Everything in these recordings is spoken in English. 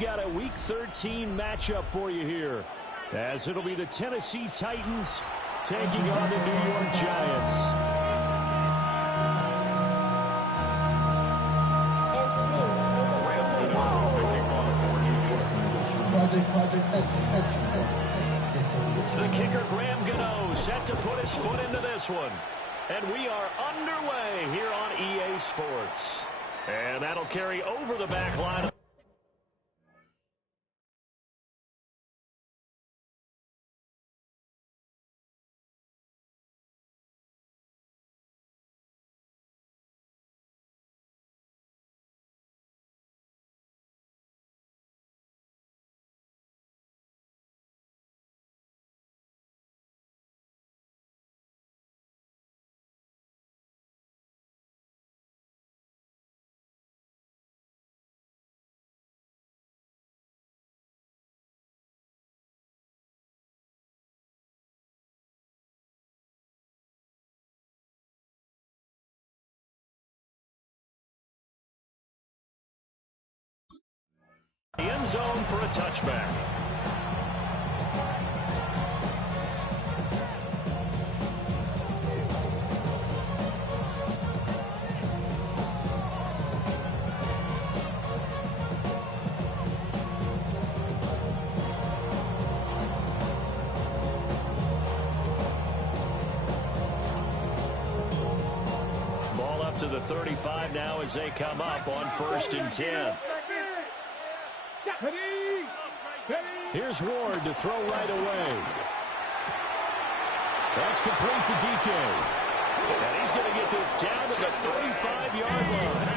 got a Week 13 matchup for you here, as it'll be the Tennessee Titans taking on the New York Giants. The kicker, Graham Gano, set to put his foot into this one. And we are underway here on EA Sports. And that'll carry over the back line. The end zone for a touchback. Ball up to the 35 now as they come up on 1st and 10. Here's Ward to throw right away. That's complete to DK. And he's going to get this down to the 35-yard line.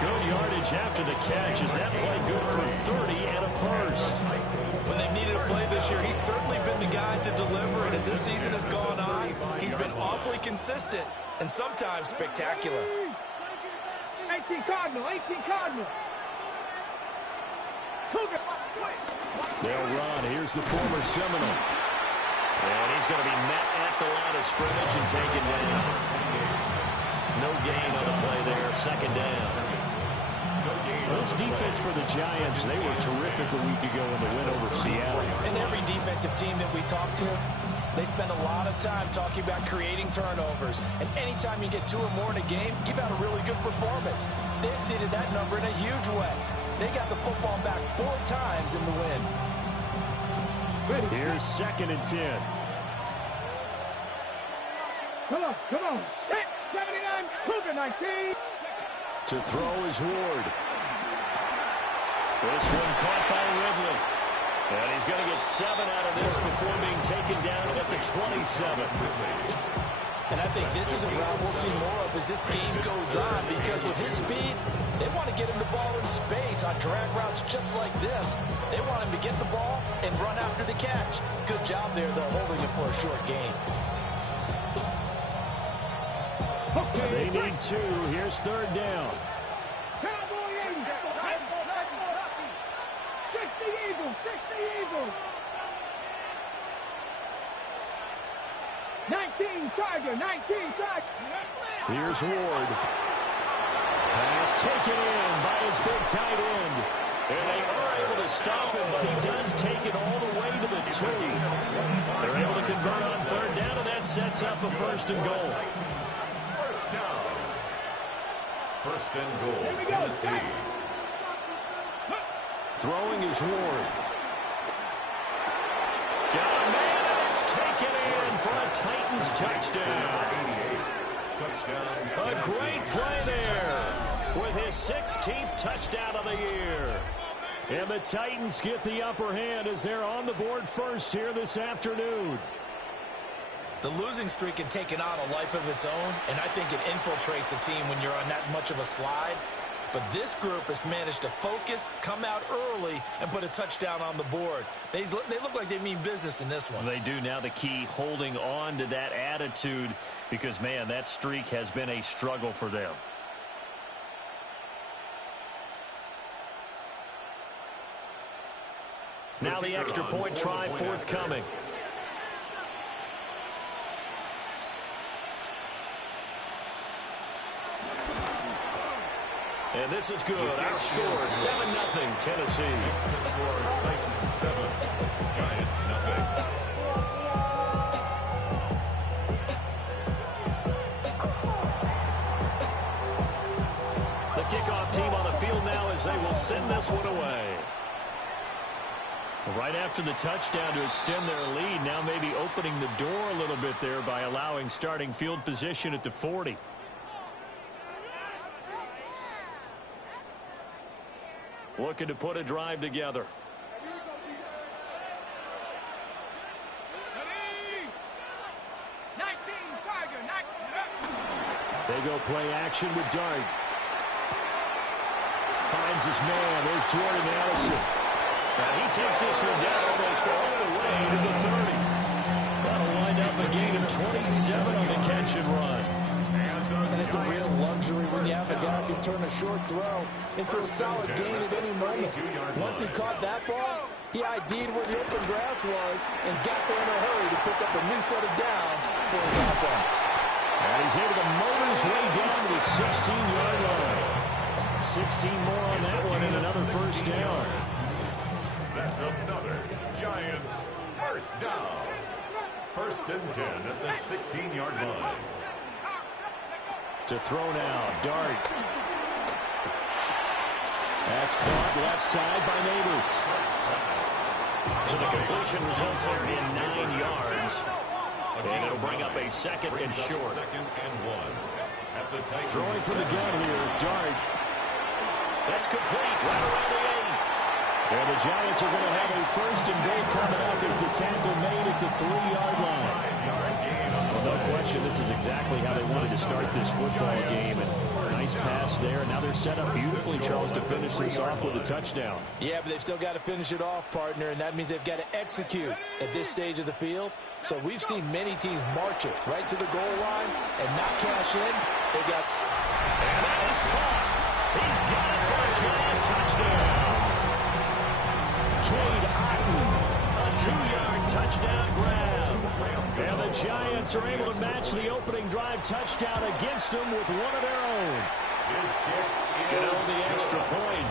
Good yardage after the catch. Is that play good for 30 and a first? When they've needed a play this year, he's certainly been the guy to deliver. And as this season has gone on, he's been awfully consistent and sometimes spectacular. 18 Cardinal, 18 Cardinal. They'll run. Here's the former Seminole. And he's going to be met at the line of scrimmage and taken down. No gain on the play there. 2nd down. This defense for the Giants, they were terrific a week ago in the win over Seattle. And every defensive team that we talk to, they spend a lot of time talking about creating turnovers. And anytime you get 2 or more in a game, you've had a really good performance. They exceeded that number in a huge way. They got the football back 4 times in the win. Here's 2nd and 10. Come on. 79, Cougar 19. To throw is Ward. This one caught by Ridley. And he's going to get 7 out of this before being taken down at the 27. And I think this is a route we'll see more of as this game goes on, because with his speed, they want to get him the ball in space on drag routes just like this. They want him to get the ball and run after the catch. Good job there, though, holding it for a short gain. They need 2. Here's 3rd down. Cowboy Eagles. 60 Eagles. 60 Eagles. 19 Tiger. 19 Tiger. Here's Ward. Pass taken in by his big tight end. And they are able to stop him, but he does take it all the way to the 2. They're able to convert on 3rd down, and that sets up a 1st and goal. 1st and goal, Tennessee. Throwing is Ward. Got a man, and it's taken in for a Titans touchdown. A great play there with his 16th touchdown of the year. And the Titans get the upper hand as they're on the board first here this afternoon. The losing streak had taken on a life of its own, and I think it infiltrates a team when you're on that much of a slide. But this group has managed to focus, come out early, and put a touchdown on the board. They look like they mean business in this one. They do. Now the key, holding on to that attitude, because, man, that streak has been a struggle for them. Now the extra point try forthcoming. And this is good. Our score, 7-0 Tennessee. The score, Titans 7, Giants 0. The kickoff team on the field now as they will send this one away. Right after the touchdown to extend their lead, now maybe opening the door a little bit there by allowing starting field position at the 40. Looking to put a drive together. They go play action with Dart. Finds his man. There's Jordan Addison. Now he takes this one down almost all the way to the 30. That'll wind up a gain of 27 on the catch and run. And it's a real luxury when you have a guy who can turn a short throw into a solid gain at any moment. Once he caught that ball, he ID'd where the open grass was and got there in a hurry to pick up a new set of downs for his offense. And he's able to motor his way down to the 16-yard line. 16 more on that one and another first down. That's another Giants first down. 1st and 10 at the 16-yard line. To throw now, Dart. That's caught left side by Neighbors. So the completion results there in 9 yards. And it'll bring up a second and short. 2nd and 1. At the Titans. Throwing from the gun here, Dart. That's complete, right around the 8. And the Giants are going to have a first and goal coming up as the tackle made at the 3-yard line. Well, no question, this is exactly how they wanted to start this football game. And nice pass there. Now they're set up beautifully, Charles, to finish this off with a touchdown. Yeah, but they've still got to finish it off, partner, and that means they've got to execute at this stage of the field. So we've seen many teams march it right to the goal line and not cash in. They got... And that is caught. He's got it for a giant touchdown. Cade Otton, a 2-yard touchdown grab. And the Giants are able to match the opening drive touchdown against them with one of their own. His kick Get on the extra point.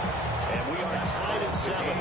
And we are tied at 7.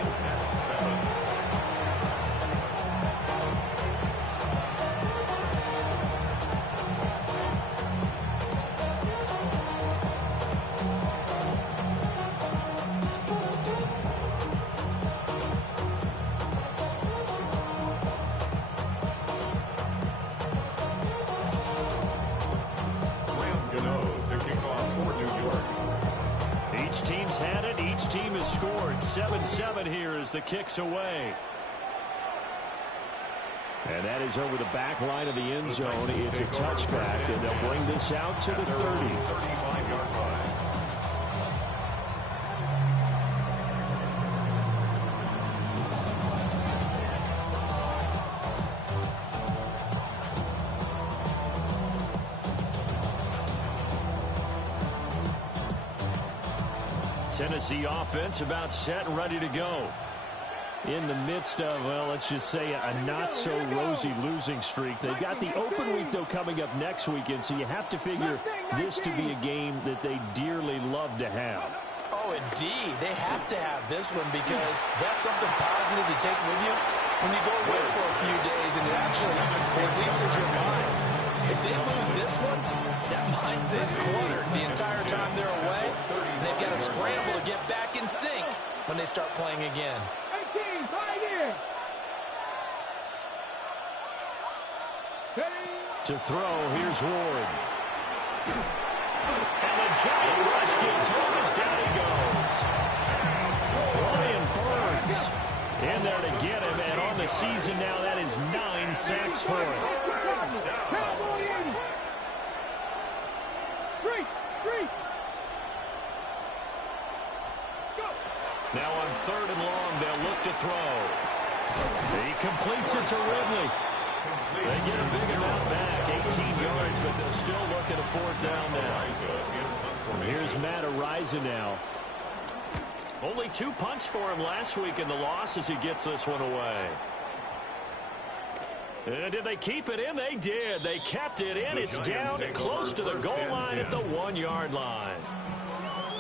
Each team has scored. 7-7 here as the kick's away. And that is over the back line of the end zone. It's a touchback, and they'll bring this out to the 30. 35-yard line. Tennessee offense about set and ready to go. In the midst of, well, let's just say a not-so-rosy losing streak. They've got the open week, though, coming up next weekend, so you have to figure this to be a game that they dearly love to have. Oh, indeed. They have to have this one because that's something positive to take with you when you go away for a few days, and it actually releases your mind. If they lose this one, that mind stays cluttered the entire time they're away, and they've got to scramble to get back in sync when they start playing again. 18, 5 years. To throw, here's Ward. And the giant rush gets home as down he goes. Brian Burns in there to get him, and on the season now, that is 9 sacks for him. Now on 3rd and long, they'll look to throw. He completes it to Ridley. They get a big amount back, 18 yards, but they'll still look at a 4th down now. Here's Matt Ariza now. Only 2 punts for him last week in the loss as he gets this one away. And did they keep it in? They did. They kept it in. It's down close to the goal line at the 1-yard line.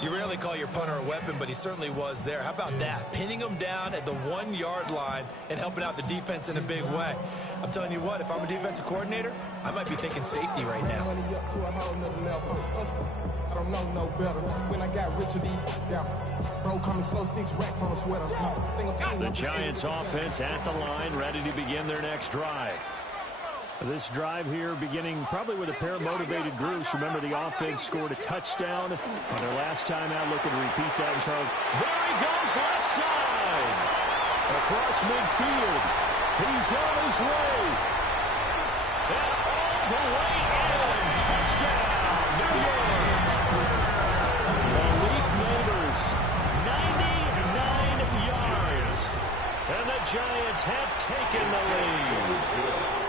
You rarely call your punter a weapon, but he certainly was there. How about that? Pinning him down at the 1-yard line and helping out the defense in a big way. I'm telling you what, if I'm a defensive coordinator, I might be thinking safety right now. I don't know no better. When I got Richard E. Bro coming slow, 6 racks on a sweater. The Giants offense at the line, ready to begin their next drive. This drive here beginning probably with a pair of motivated groups. Remember, the offense scored a touchdown on their last time out. Looking to repeat that. And Charles, there he goes, left side. Across midfield. He's on his way. And all the way in. Touchdown, New York. Malik Neighbors, 99 yards. And the Giants have taken the lead.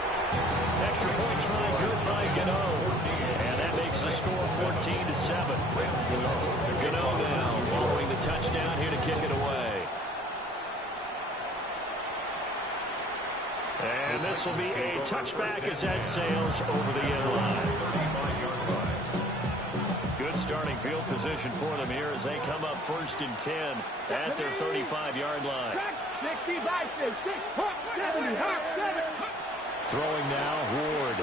Extra point try good by Gano. And that makes the score 14-7. Gano now following the touchdown here to kick it away. And this will be a touchback as that sails over the end line. Good starting field position for them here as they come up 1st and 10 at their 35-yard line. 65, 6, 70, 70. Throwing now, Ward.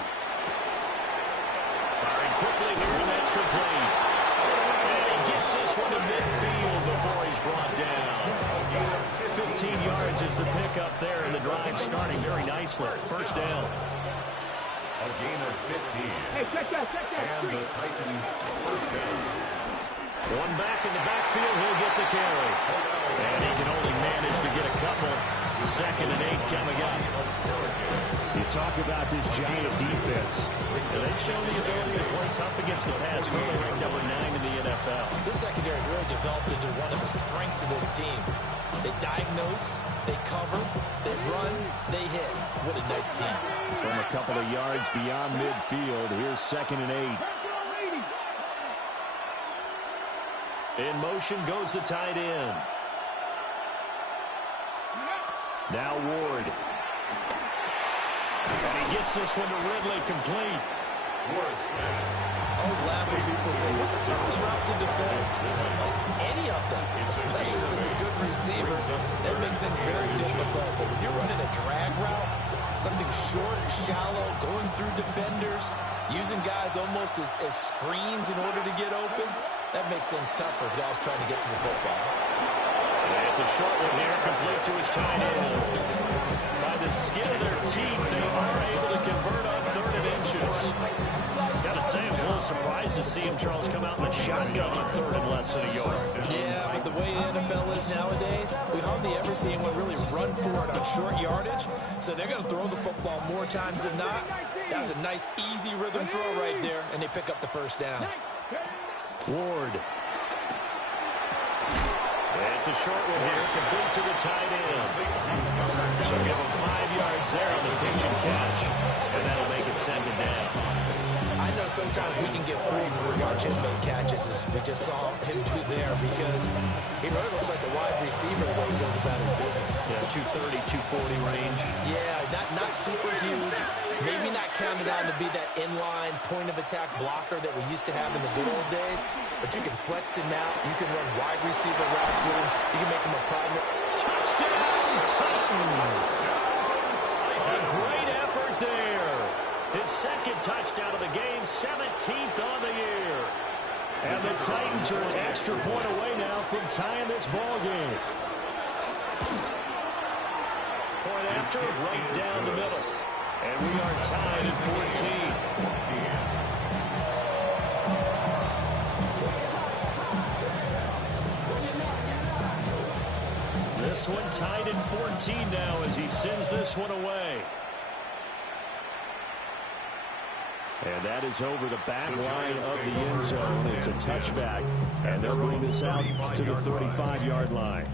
Firing quickly here, and that's complete. And he gets this one to midfield before he's brought down. 15 yards is the pickup there, and the drive starting very nicely. First down. A gain of 15. Hey, check that. And the Titans first down. One back in the backfield, he'll get the carry. And he can only manage to get a couple. 2nd and 8 coming up. you talk about this Giant defense. They've shown the ability to play tough against the pass. Currently ranked number 9 in the NFL. This secondary has really developed into one of the strengths of this team. They diagnose, they cover, they run, they hit. What a nice team. From a couple of yards beyond midfield, here's 2nd and 8. In motion goes the tight end. Now Ward. And he gets this one to Ridley complete. Ward's pass. I always laugh when people say, what's the toughest route to defend? Like any of them, especially if it's a good receiver, that makes things very difficult. But when you're running a drag route, something short, shallow, going through defenders, using guys almost as screens in order to get open, that makes things tough for guys trying to get to the football. And it's a short one here, complete to his tight end. By the skin of their teeth, they are able to convert on 3rd and inches. Gotta say, I was a little surprised to see him, Charles, come out in a shotgun on 3rd and less than a yard. Yeah, but the way the NFL is nowadays, we hardly ever see anyone really run for it on short yardage. So they're going to throw the football more times than not. That was a nice, easy rhythm throw right there, and they pick up the first down. Ward. It's a short one here, complete to the tight end. So give him 5 yards there on the pitch and catch, and that'll make it 2nd down. I know sometimes we can get fooled when we watch him make catches, as we just saw him do there, because he really looks like a wide receiver the way he goes about his business. Yeah, 230, 240 range. Yeah, not super huge. Maybe not counted on to be that inline point-of-attack blocker that we used to have in the good old days, but you can flex him out. You can run wide receiver routes with him. You can make him a primary. Touchdown, Titans! A great effort there. His 2nd touchdown of the game, 17th on the year. And the Titans are an extra point away now from tying this ball game. Point after, right down the middle. And we are tied at 14. This one tied at 14 now as he sends this one away. And that is over the back line of the end zone. It's a touchback. And they'll bring this out to the 35-yard line.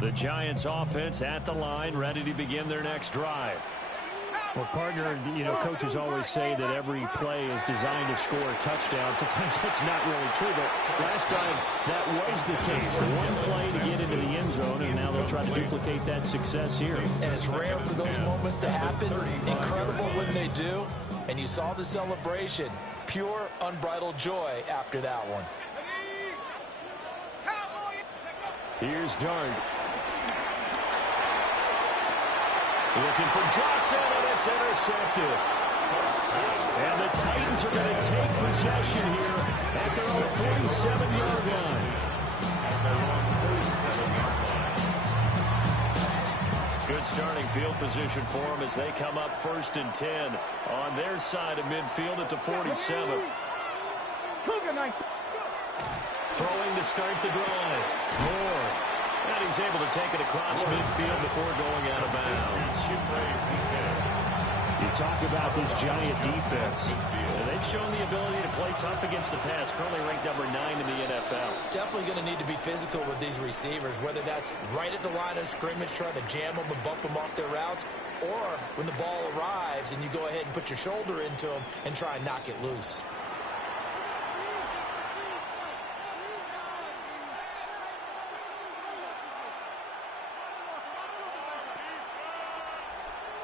The Giants offense at the line, ready to begin their next drive. Well, partner, coaches always say that every play is designed to score a touchdown. Sometimes that's not really true, but last time that was the case. One play to get into the end zone, and now they'll try to duplicate that success here. And it's rare for those moments to happen. Incredible when they do. And you saw the celebration. Pure, unbridled joy after that one. Here's Dart. Looking for Johnson, and it's intercepted. And the Titans are going to take possession here at their own 47-yard line. Good starting field position for them as they come up 1st and 10 on their side of midfield at the 47. Throwing to start the drive. Moore. And he's able to take it across midfield before going out of bounds. You talk about this Giant defense. They've shown the ability to play tough against the pass, currently ranked number 9 in the NFL. Definitely going to need to be physical with these receivers, whether that's right at the line of scrimmage trying to jam them and bump them off their routes, or when the ball arrives and you go ahead and put your shoulder into them and try and knock it loose.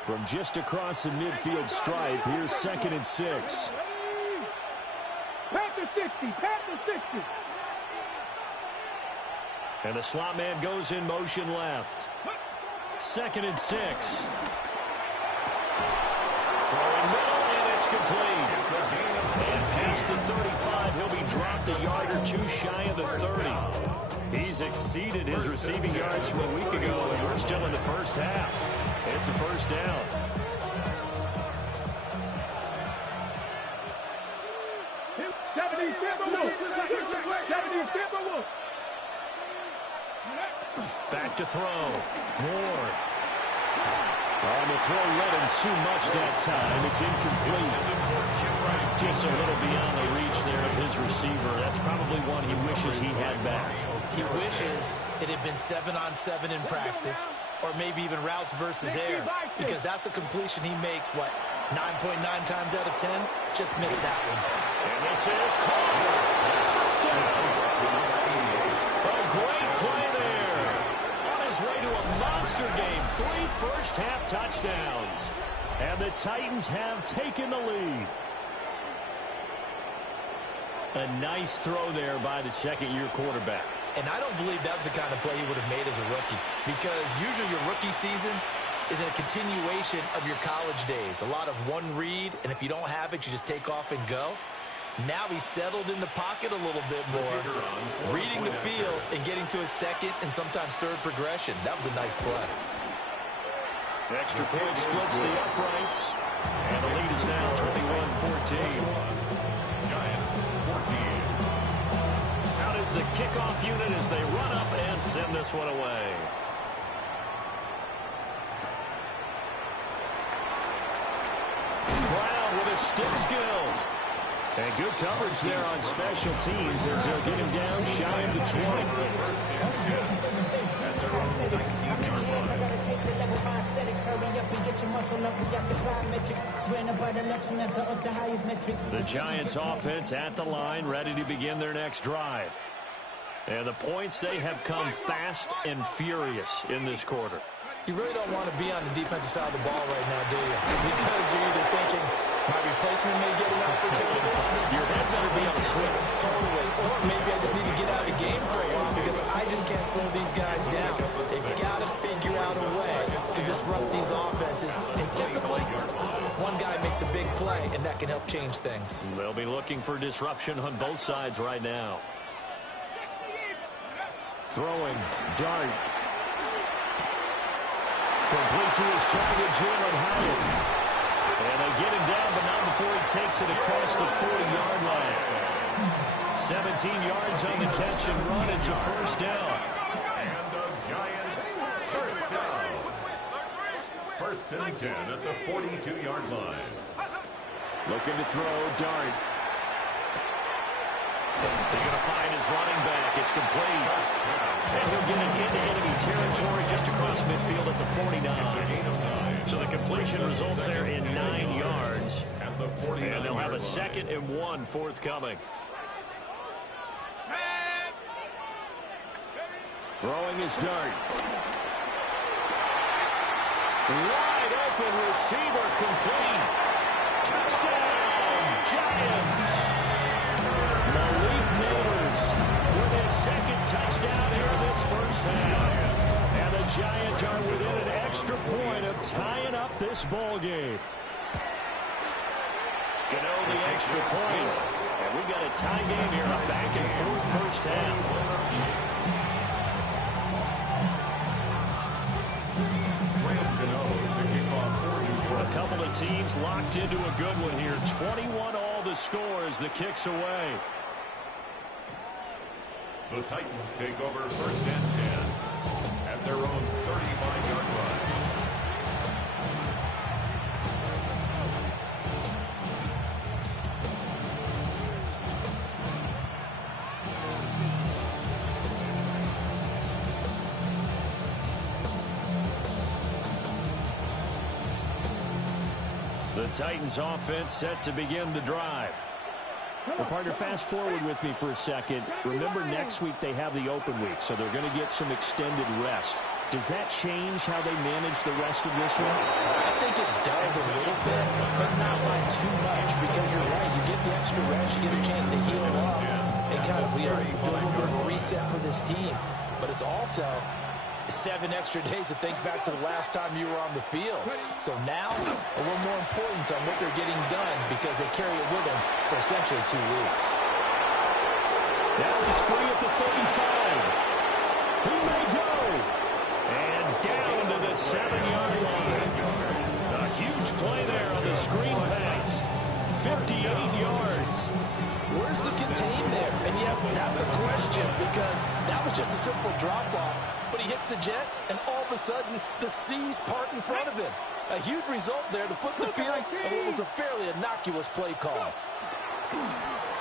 From just across the midfield stripe, here's 2nd and 6. Panther 60, Panther 60. And the slot man goes in motion left. 2nd and 6. Throwing middle, and it's complete. And past the 35, he'll be dropped a yard or two shy of the 30. He's exceeded his receiving yards from a week ago, and we're still in the first half. It's a first down. Back to throw. Moore. On the throw, led him too much that time. It's incomplete. Just a little beyond the reach there of his receiver. That's probably one he wishes he had back. He wishes it had been 7-on-7 in practice, or maybe even routes versus air, because that's a completion he makes, 9.9 times out of 10? Just missed that one. And this is caught. Touchdown. A great play there. On his way to a monster game. 3 first-half touchdowns. And the Titans have taken the lead. A nice throw there by the second-year quarterback. And I don't believe that was the kind of play he would have made as a rookie, because usually your rookie season is a continuation of your college days. A lot of one read, and if you don't have it, you just take off and go. Now he's settled in the pocket a little bit more, reading the field and getting to his second and sometimes third progression. That was a nice play. Extra point splits the uprights, and the lead is now 21-14. The kickoff unit as they run up and send this one away. Brown with his stick skills. And good coverage there on special teams as they'll get him down shy of the 20. The Giants offense at the line, ready to begin their next drive. And the points, they have come fast and furious in this quarter. You really don't want to be on the defensive side of the ball right now, do you? Because you're either thinking, my replacement may get an opportunity. Your head better be on the switch. Totally. Or maybe I just need to get out of the game for a while because I just can't slow these guys down. They've got to figure out a way to disrupt these offenses. And typically, one guy makes a big play, and that can help change things. They'll be looking for disruption on both sides right now. Throwing, Dart. Complete to his target, Jalen Hyatt. And they get him down, but not before he takes it across the 40-yard line. 17 yards on the catch and run. It's a first down. And the Giants first down. 1st and 10 at the 42-yard line. Looking to throw, Dart. They're going to find his running back. It's complete. And he'll get it into enemy territory just across midfield at the 49. So the completion results there in 9 yards. And they'll have a 2nd and 1 forthcoming. Throwing his dart. Wide open receiver complete. Touchdown, Giants. Malik Neighbors with his 2nd touchdown here in this first half. And the Giants are within an extra point of tying up this ball game. Gano the extra point. And we've got a tie game here, a back-and-forth first half. A couple of teams locked into a good one here. 21 all the score as the kick's away. The Titans take over 1st and 10 at their own 35-yard line. The Titans offense set to begin the drive. Well, partner, fast forward with me for a second. Remember, next week they have the open week, so they're going to get some extended rest. Does that change how they manage the rest of this one? I think it does a little bit, but not by too much, because you're right. You get the extra rest, you get a chance to heal up and kind of do a little bit of a reset for this team. But it's also 7 extra days to think back to the last time you were on the field. So now, a little more importance on what they're getting done because they carry it with them for essentially 2 weeks. Now he's free at the 35. He may go. And down to the 7-yard line. A huge play there on the screen pass. 58 yards. Where's the contain there? And yes, that's a question because that was just a simple drop-off. But he hits the Jets, and all of a sudden, the seas part in front of him. A huge result there to flip the field of what was a fairly innocuous play call.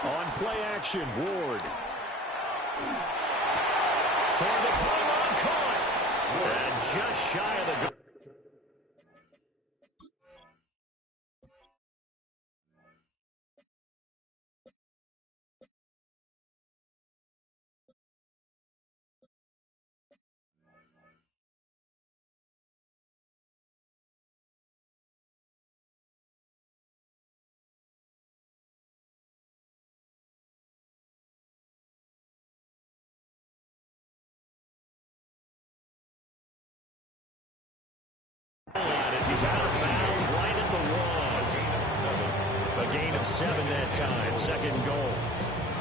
On play action, Ward. Toward the pylon, caught. And just shy of the goal. As he's out of bounds right at the 1. A gain of 7 that time. 2nd goal.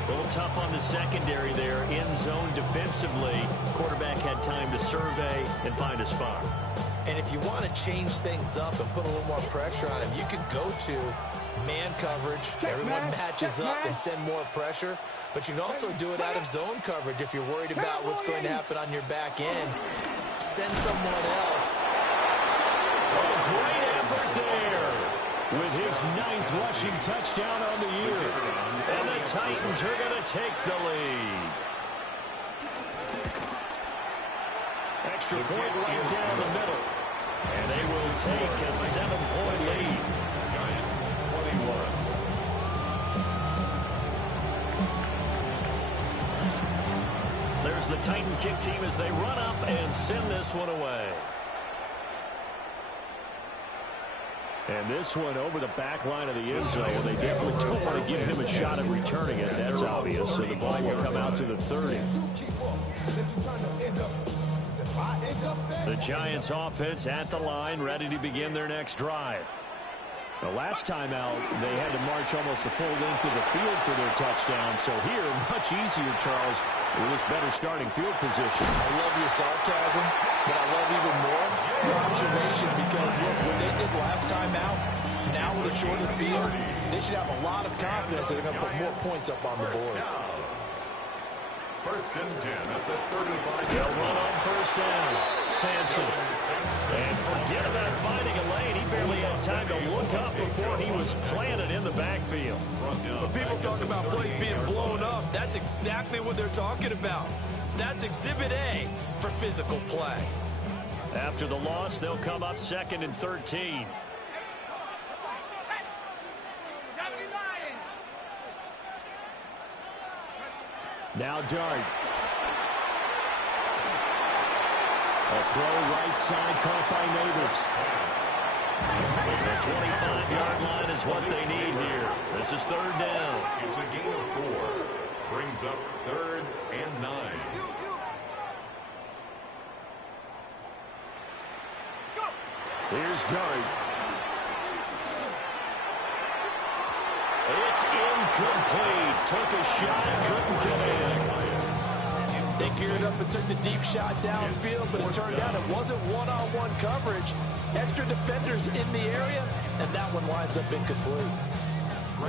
A little tough on the secondary there. End zone defensively. Quarterback had time to survey and find a spot. And if you want to change things up and put a little more pressure on him, you can go to man coverage. Everyone matches up and send more pressure. But you can also do it out of zone coverage if you're worried about what's going to happen on your back end. Send someone else. Oh, great effort there with his 9th rushing touchdown on the year. And the Titans are going to take the lead. Extra point right down the middle. And they will take a 7-point lead. Giants 21. There's the Titan kick team as they run up and send this one away. And this one over the back line of the end zone. They definitely don't want to give him a shot at returning it. That's obvious. So the ball will come out to the 30. The Giants offense at the line, ready to begin their next drive. The last time out, they had to march almost the full length of the field for their touchdown. So here, much easier, Charles, with this better starting field position. I love your sarcasm, but I love even more your observation because, look, what they did last time out, now with a shorter field, they should have a lot of confidence that they're going to put more points up on the board. 1st and 10 at the 35. They'll run on 1st down. Sanson. And forget about finding a lane. He barely had time to look up before he was planted in the backfield. When people talk about plays being blown up, that's exactly what they're talking about. That's Exhibit A for physical play. After the loss, they'll come up 2nd and 13. Now Dart. A throw right side caught by Neighbors. The 25-yard line is what they need here. This is 3rd down. It's a gain of 4. Brings up 3rd and 9. Here's Dart. It's incomplete. Took a shot, couldn't get in. They geared up and took the deep shot downfield, but it turned out it wasn't one-on-one coverage. Extra defenders in the area, and that one winds up incomplete.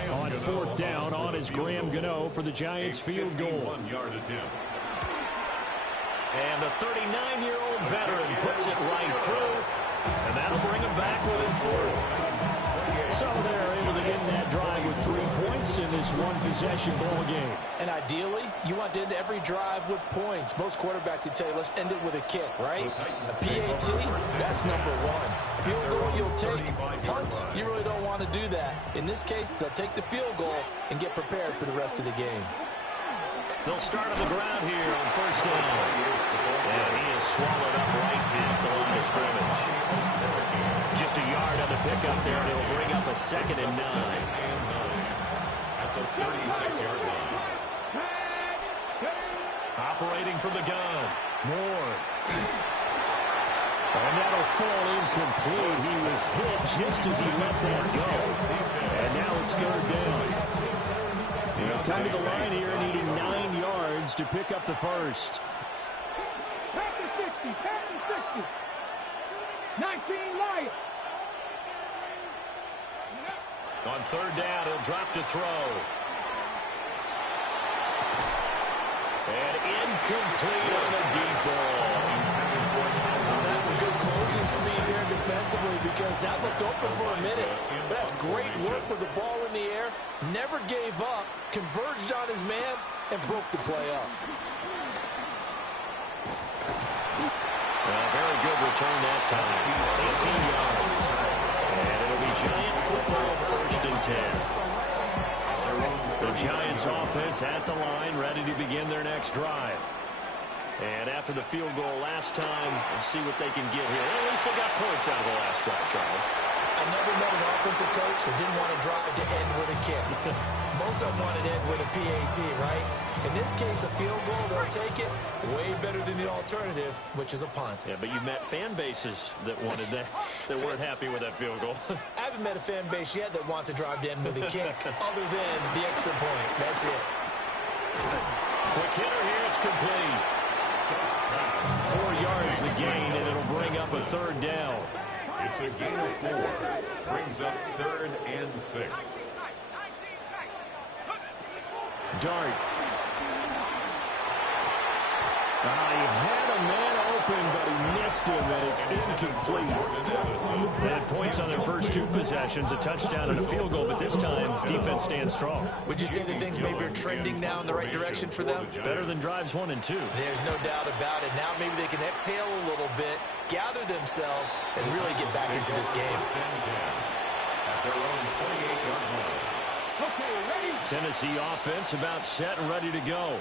On 4th down, on is Graham Gano for the Giants field goal. 51-yard attempt. And the 39-year-old veteran puts it right through, and that'll bring him back within 4. So they're able to end that drive with 3 points in this one-possession ball game. And ideally, you want to end every drive with points. Most quarterbacks would tell you, let's end it with a kick, right? A PAT, that's number 1. Field goal, you'll take. Punts, you really don't want to do that. In this case, they'll take the field goal and get prepared for the rest of the game. They'll start on the ground here on 1st down. And he is swallowed up right at the line of scrimmage. Just a yard on the pickup there, and it'll bring up a 2nd and 9. At the 36-yard line. Operating from the gun. Moore. And that'll fall incomplete. He was hit just as he let that go. And now it's 3rd down. Come to the line here, needing 9 yards to pick up the first. Pass the 60, pass the 60. 19 Lions. On 3rd down, he'll drop to throw. And incomplete on a deep ball. That's some good closing speed there defensively, because that looked open for a minute. But that's great work with the ball in the air. Never gave up, converged on his man, and broke the play up. Very good return that time. 18 yards. And it'll be Giant football, 1st and 10. The Giants offense at the line, ready to begin their next drive. And after the field goal last time, we'll see what they can get here. At least they got points out of the last drive, Charles. I never met an offensive coach that didn't want to drive to end with a kick. Most of them wanted to end with a PAT, right? In this case, a field goal, they'll take it. Way better than the alternative, which is a punt. Yeah, but you met fan bases that wanted that, that weren't happy with that field goal. I haven't met a fan base yet that wants to drive to end with a kick, other than the extra point. That's it. Quick hitter here, it's complete. 4 yards the gain, and it'll bring up a 3rd down. It's a gain of 4. Brings up 3rd and 6. Dart. He had a man open, but he missed him, and it's incomplete. They had points on their first 2 possessions, a touchdown and a field goal, but this time, defense stands strong. Would you say that things maybe are trending now in the right direction for them? Better than drives 1 and 2. There's no doubt about it. Now maybe they can exhale a little bit, gather themselves, and really get back into this game. At their own 28-yard line. Okay, ready? Tennessee offense about set and ready to go.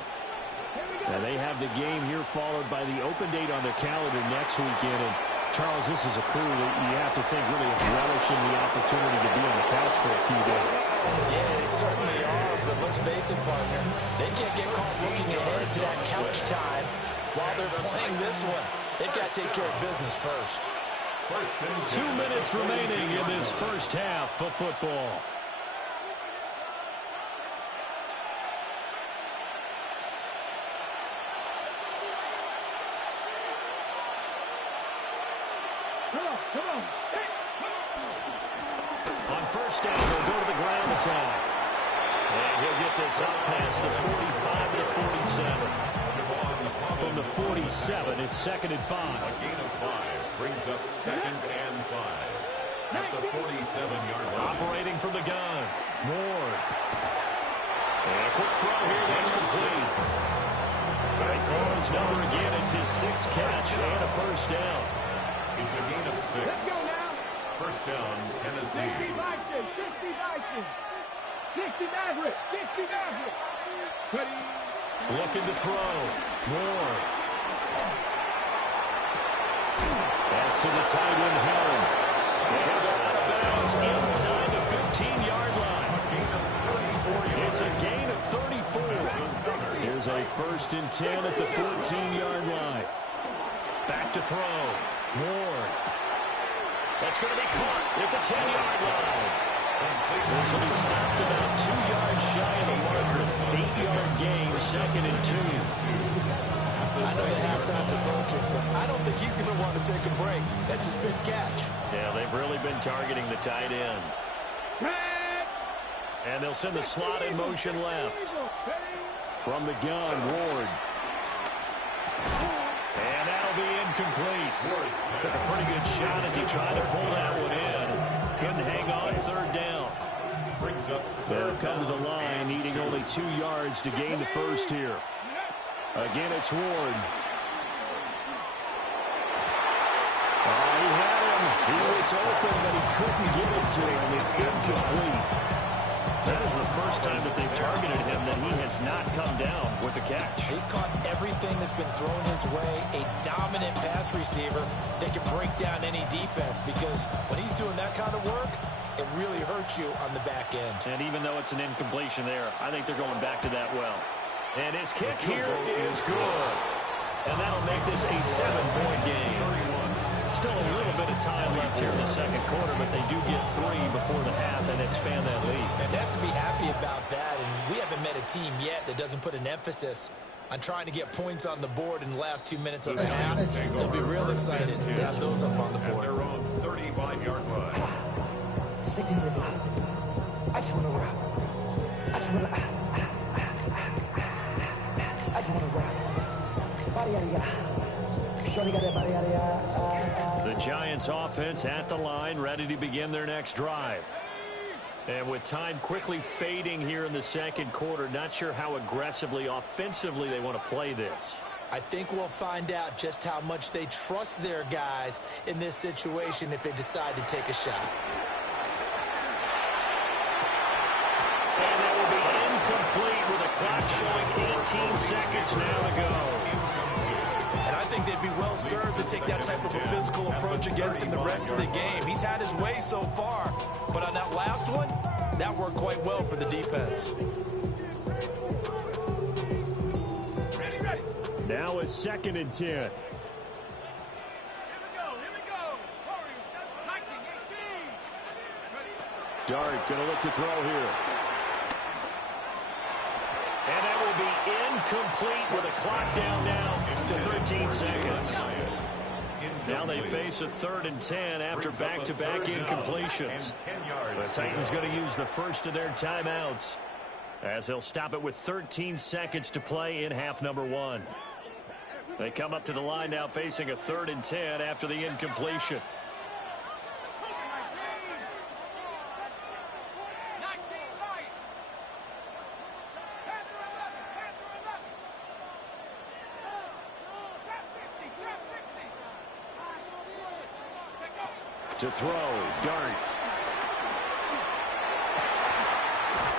Now they have the game here followed by the open date on their calendar next weekend. And Charles, this is a crew that you have to think really is relishing the opportunity to be on the couch for a few days. Yeah, they certainly are, but let's face it, partner. They can't get caught looking ahead to that couch time while they're playing this one. They've got to take care of business first. 2 minutes remaining in this first half of football. On 1st down, they'll go to the ground attack. And he'll get this up past the 45 to the 47. From the 47, it's 2nd and 5. A gain of 5 brings up 2nd and 5. At the 47-yard line. Operating from the gun. Moore. And a quick throw here that's complete. They call his number again. It's his 6th catch and a first down. It's a gain of 6. Let's go now. First down, Tennessee. 60 Vikings, 60 Vikings. 60 Maverick, 60 Maverick. Looking to throw. Moore. Pass to the tight end, Helm. And they're out of bounds inside the 15-yard line. It's a gain of 34. Here's a 1st and 10 at the 14-yard line. Back to throw. Moore. That's going to be caught at the 10-yard line. This will be stopped about 2 yards shy of the marker. 8-yard gain, 2nd and 2. I know the halftime's approaching, but I don't think he's going to want to take a break. That's his 5th catch. Yeah, they've really been targeting the tight end. And they'll send the slot in motion left. From the gun, Ward. And that'll be incomplete. Took a pretty good shot as he tried to pull that one in. Couldn't hang on, 3rd down. They'll come to the line, needing only 2 yards to gain the first here. Again, it's Ward. He had him. He was open, but he couldn't get it to him. It's incomplete. That is the first time that they've targeted him that he has not come down with a catch. He's caught everything that's been thrown his way. A dominant pass receiver that can break down any defense, because when he's doing that kind of work, it really hurts you on the back end. And even though it's an incompletion there, I think they're going back to that well. And his kick here is good. And that'll make this a 7-point game. Still a little bit of time left here in the 2nd quarter, but they do get 3 before the half and expand that lead. And they have to be happy about that. And we haven't met a team yet that doesn't put an emphasis on trying to get points on the board in the last 2 minutes of the half. They'll be real excited to have those up on the board. Their own 35-yard line. 60 minute block. I just want to rock. I just want to. I just want to rock. Body, yada, yada. Shorty got that body, yada, yada. The Giants offense at the line, ready to begin their next drive. And with time quickly fading here in the 2nd quarter, not sure how aggressively, offensively they want to play this. I think we'll find out just how much they trust their guys in this situation if they decide to take a shot. And that will be incomplete with a clock showing 18 seconds now to go. And I think they'd be well served to take that type of a physical approach against him the rest of the game. He's had his way so far, but on that last one, that worked quite well for the defense. Now a 2nd and 10. Here we go. Warriors, Viking 18. Dart going to look to throw here. And that will be incomplete with a clock down now to 13 seconds. Now they face a 3rd and 10 after back-to-back incompletions. The Titans going to use the first of their timeouts as they'll stop it with 13 seconds to play in half number 1. They come up to the line now facing a 3rd and 10 after the incompletion. To throw, Dart.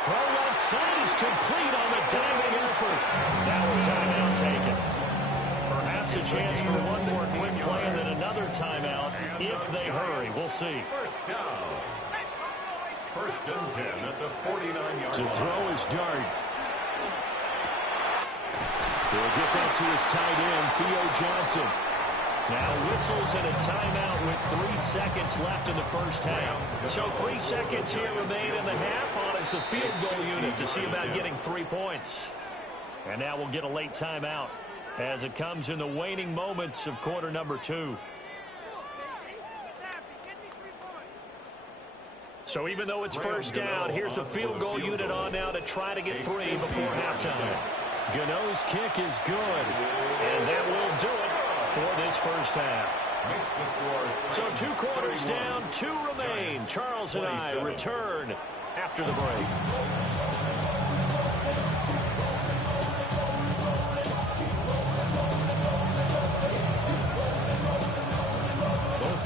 Throw left side is complete on the diving effort. Now a timeout taken. Perhaps a chance for one more quick play and then another timeout if they hurry. We'll see. First down. 1st and 10 at the 49-yard To line. throw is Dart. He'll get that to his tight end, Theo Johnson. Now whistles and a timeout with 3 seconds left in the first half. So 3 seconds here remain in the half on as the field goal unit to see about getting 3 points. And now we'll get a late timeout as it comes in the waning moments of quarter number 2. So even though it's first down, here's the field goal unit on now to try to get 3 before halftime. Gano's kick is good, and that will do it for this first half. So 2 quarters down, 2 remain. Charles and I return after the break.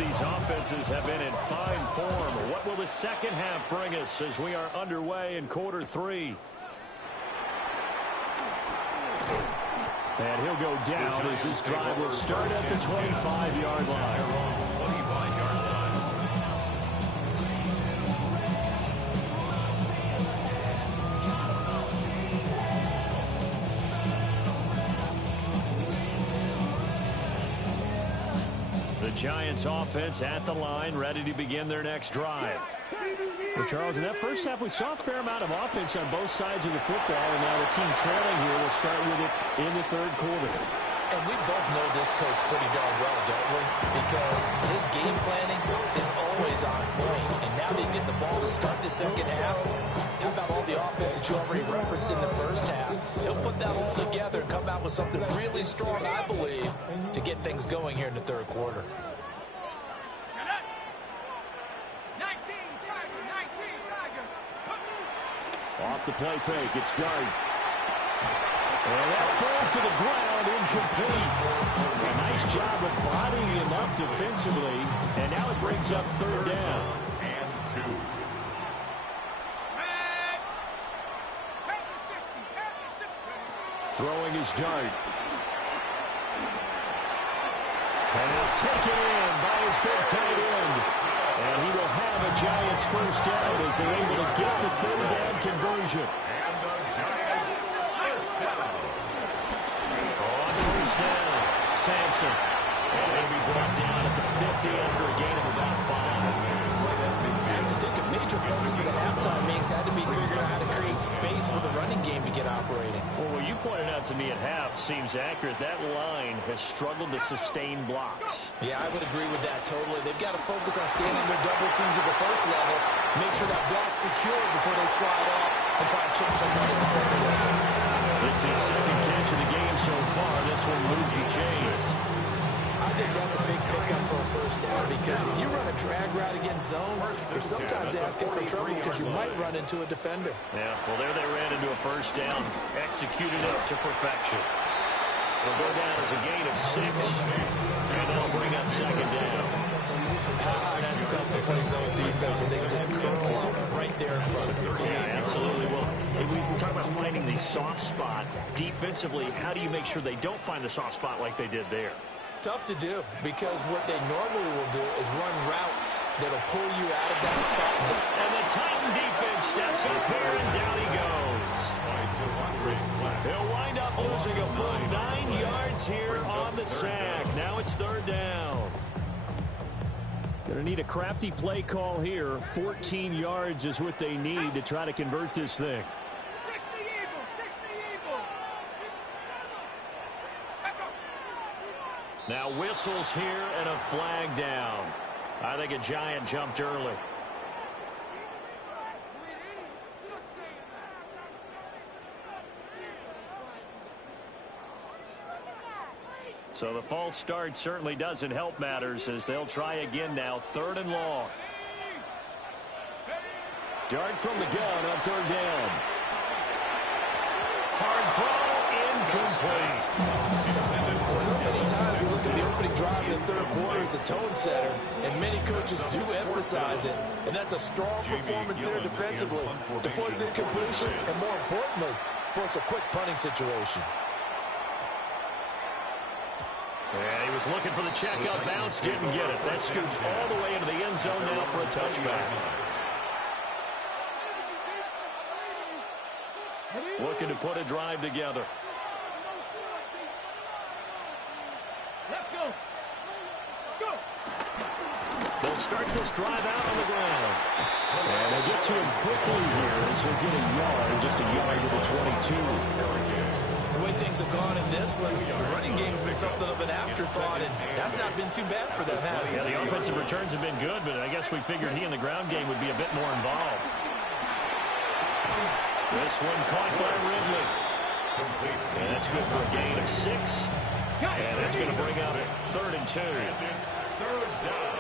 These offenses have been in fine form. What will the second half bring us as we are underway in quarter 3? And he'll go down as this drive will start at the 25-yard line. The Giants offense at the line, ready to begin their next drive. Well, Charles, in that first half, we saw a fair amount of offense on both sides of the football, and now the team trailing here will start with it in the third quarter. And we both know this coach pretty darn well, don't we? Because his game planning is always on point. And now that he's getting the ball to start the second half, how about all the offense that you already referenced in the first half? He'll put that all together and come out with something really strong, I believe, to get things going here in the third quarter. Off the play fake, it's Dart. And that falls to the ground, incomplete. A nice job of bodying him up defensively, and now it brings up third down. And 2. Throwing his Dart. And it's taken in by his big tight end. And he will have a Giants first down as they're able to get the third down conversion. And the Giants first down. On first down, Sampson. And he'll be brought down at the 50 after a gain of about 5. I just think a major focus of the halftime meetings had to be figuring out how to create space for the running game to get operating. Well, what you pointed out to me at half seems accurate. That line has struggled to sustain blocks. Yeah, I would agree with that totally. They've got to focus on standing their double teams at the first level, make sure that block's secured before they slide off and try and chip someone at the second level. Just his second catch of the game so far. This one moves the chains. I think that's a big pickup for a first down because when you run a drag route against zone, you're sometimes asking for trouble because you might run into a defender. Yeah, well, there they ran into a first down. Executed it to perfection. They'll go down as a gain of 6. And they'll bring up second down. That's tough to play zone defense when they can just curl up right there in front of you. Yeah, absolutely. Well, we talk about finding the soft spot. Defensively, how do you make sure they don't find the soft spot like they did there? Tough to do because what they normally will do is run routes that'll pull you out of that spot. And the Titan defense steps up here, and down he goes. He'll wind up losing a full 9 yards here on the sack. Now it's third down. Going to need a crafty play call here. 14 yards is what they need to try to convert this thing. 60 Eagles, 60 Eagles. Now whistles here and a flag down. I think a Giant jumped early. So the false start certainly doesn't help matters as they'll try again now. Third and long. Dart from the gun on third down. Hard throw, incomplete. So many times we look at the opening drive in the third quarter as a tone setter, and many coaches do emphasize it, and that's a strong performance there defensively to force incompletion and, more importantly, force a quick punting situation. And he was looking for the check up bounce, didn't get it. That scoots all the way into the end zone now for a touchback. Looking to put a drive together. Let's go. Go. They'll start this drive out on the ground. And they'll get to him quickly here as he'll get a yard, just a yard to the 22. The way things have gone in this one, the running game's been something of an afterthought, and that's not been too bad for them, has Yeah, it? the offensive returns have been good, but I guess we figured he in the ground game would be a bit more involved. This one caught by Ridley. And that's good for a gain of 6. And that's going to bring up 3rd and 2. Third down.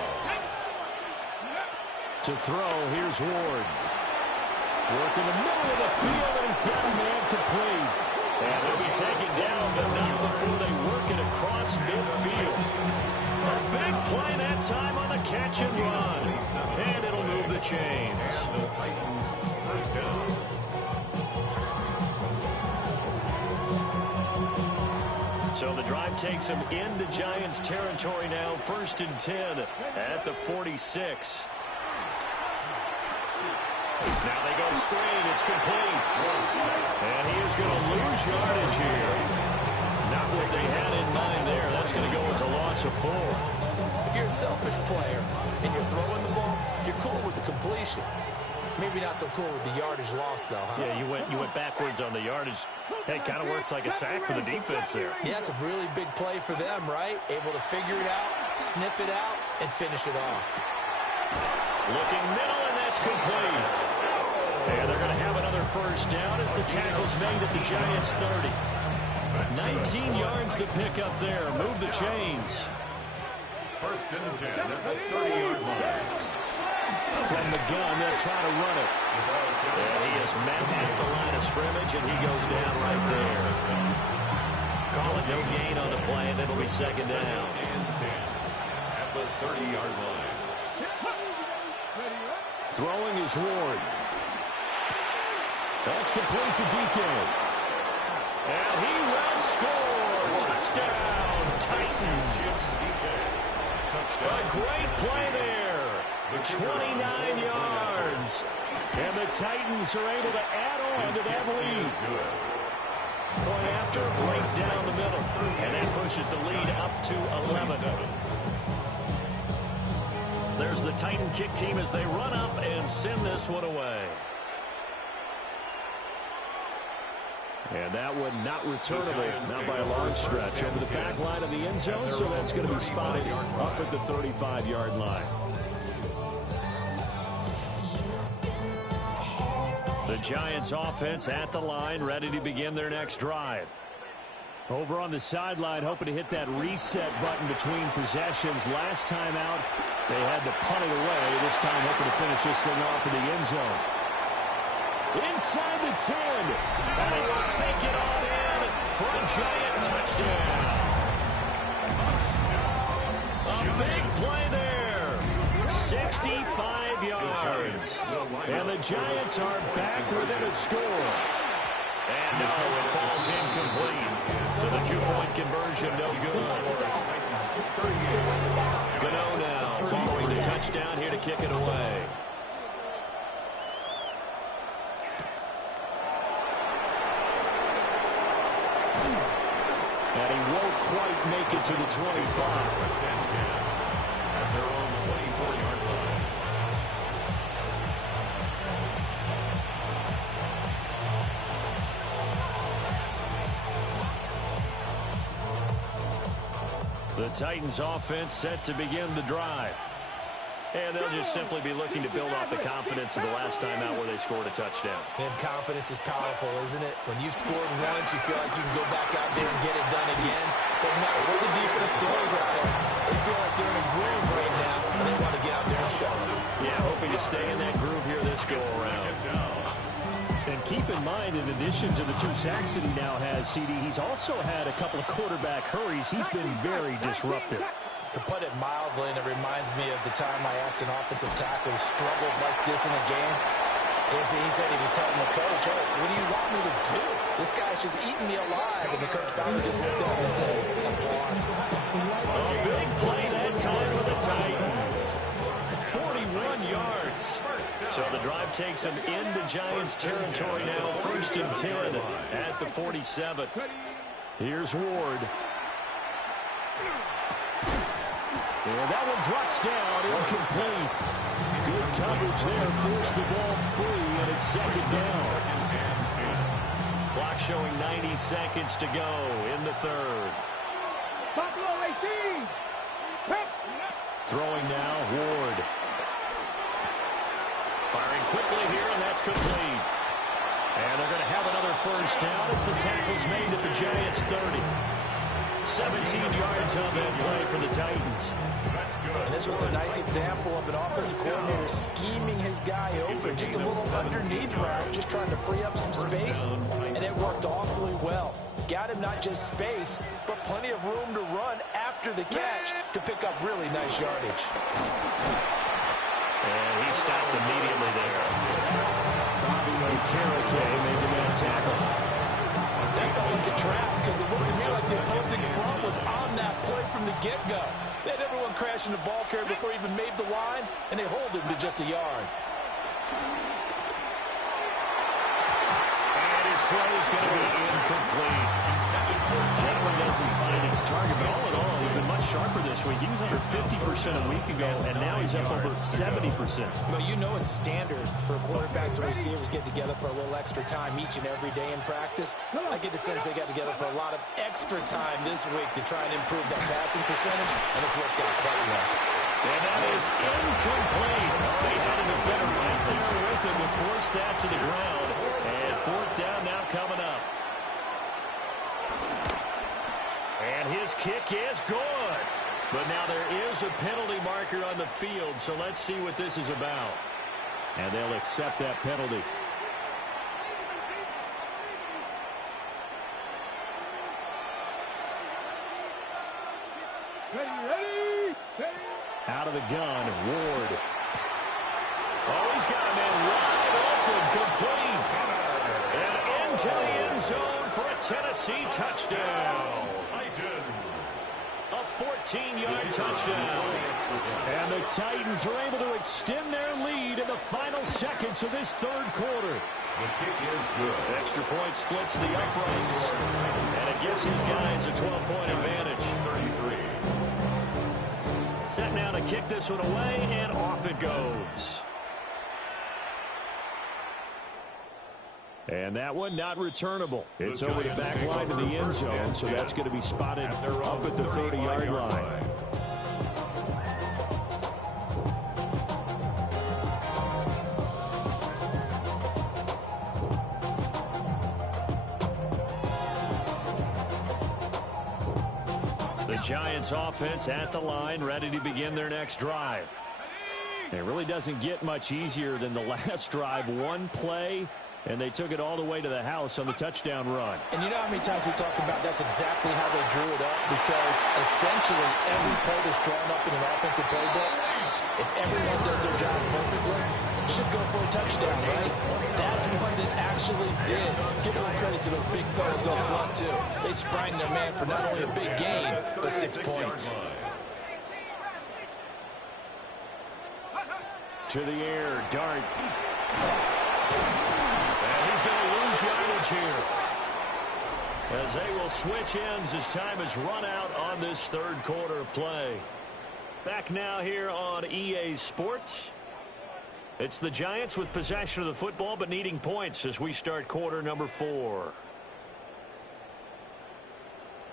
To throw, here's Ward. Work in the middle of the field, and he's got a man complete. And they'll be taken down, but not before they work it across midfield. A big play that time on the catch and run. And it'll move the chains. And the Titans first down. So the drive takes them into Giants territory now. 1st and 10 at the 46. Now they go screen. It's complete. And he is going to lose yardage here. Not what they had in mind there. That's going to go as a loss of 4. If you're a selfish player and you're throwing the ball, you're cool with the completion. Maybe not so cool with the yardage loss, though, huh? Yeah, you went backwards on the yardage. Hey, kind of works like a sack for the defense there. Yeah, it's a really big play for them, right? Able to figure it out, sniff it out, and finish it off. Looking middle, and that's complete. And they're going to have another first down as the tackle's made at the Giants' 30. 19 yards to pick up there. Move the chains. 1st and 10 at the 30-yard line. From the gun, they'll try to run it. And he is met at the line of scrimmage, and he goes down right there. Call it no gain on the play, and it'll be 2nd down. And 10 at the 30-yard line. Throwing is Ward. That's complete to DK. And he will score. Touchdown, Titans. A great play there. 29 yards. And the Titans are able to add on to that lead. Point after, break down the middle. And that pushes the lead up to 11. There's the Titan kick team as they run up and send this one away. And that one not returnable, not by a long stretch. Over the back line of the end zone, so that's going to be spotted up at the 35-yard line. The Giants offense at the line, ready to begin their next drive. Over on the sideline, hoping to hit that reset button between possessions. Last time out, they had to punt it away. This time hoping to finish this thing off in the end zone. Inside the 10. And he will take it on in for a Giant touchdown. A big play there. 65 yards. And the Giants are back within a score. And no, it falls incomplete. So the 2-point conversion, no good. Gano now following the touchdown here to kick it away. And he won't quite make it to the 25. At their own 24-yard line. The Titans offense set to begin the drive. And they'll just simply be looking to build off the confidence of the last time out where they scored a touchdown. And confidence is powerful, isn't it? When you've scored once, you feel like you can go back out there and get it done again. No matter what the defense throws at them, they feel like they're in a groove right now, and they want to get out there and show it. Yeah, hoping to stay in that groove here this go-around. And keep in mind, in addition to the 2 sacks that he now has, CD, he's also had a couple of quarterback hurries. He's been very disruptive. To put it mildly, and it reminds me of the time I asked an offensive tackle who struggled like this in a game. He said he was telling the coach, hey, what do you want me to do? This guy's just eating me alive. And the coach finally just looked at him and said, I'm gone. A big play that time for the Titans. 41 yards. So the drive takes them into Giants territory now. 1st and 10 at the 47. Here's Ward. And that one drops down, incomplete. Good coverage there, forced the ball free, and it's 2nd down. Clock showing 90 seconds to go in the 3rd. Buffalo 18. Throwing now, Ward. Firing quickly here, and that's complete. And they're going to have another first down as the tackle's made at the Giants' 30. 17 yards on that play for the Titans. And this was a nice example of an offensive coordinator scheming his guy open. Just a little underneath route, just trying to free up some space, and it worked awfully well. got him not just space, but plenty of room to run after the catch to pick up really nice yardage. And he stopped immediately there. Bobby Okereke making that tackle. That felt like a trap because it looked to me like the opposing front was on that play from the get-go. They had everyone crashing the ball carrier before he even made the line, and they hold him to just a yard. And his throw is going to be incomplete. That one doesn't find its target, but all in all, he's been much sharper this week. He was under 50% a week ago, and now he's up over 70%. Well, you know it's standard for quarterbacks and receivers get together for a little extra time each and every day in practice. I get the sense they got together for a lot of extra time this week to try and improve that passing percentage, and it's worked out quite well. And that is incomplete. He had a defender right there with him to force that to the ground. And fourth down now coming up. And his kick is good. But now there is a penalty marker on the field, so let's see what this is about. And they'll accept that penalty. Ready. Out of the gun, Ward. Oh, he's got a man wide open, complete. And into the end zone for a Tennessee touchdown. A 14-yard touchdown. And the Titans are able to extend their lead in the final seconds of this third quarter. The kick is good. Extra point splits the uprights. And it gives his guys a 12-point advantage. 33. Set now to kick this one away, and off it goes. And that one not returnable. It's over the back line of the end zone, so that's going to be spotted up at the 30-yard line. The Giants offense at the line, ready to begin their next drive. It really doesn't get much easier than the last drive. One play, and they took it all the way to the house on the touchdown run. And you know how many times we talk about that's exactly how they drew it up, because essentially every play that's drawn up in an offensive playbook, if everyone does their job perfectly, should go for a touchdown, right? That's one that actually did. Give them credit to those big fellas up front, too. They sprang their man for not only a big gain, but 6 points. To the air, Dart. And he's going to lose yardage here, as they will switch ends as time has run out on this third quarter of play. Back now here on EA Sports. It's the Giants with possession of the football, but needing points as we start quarter number 4.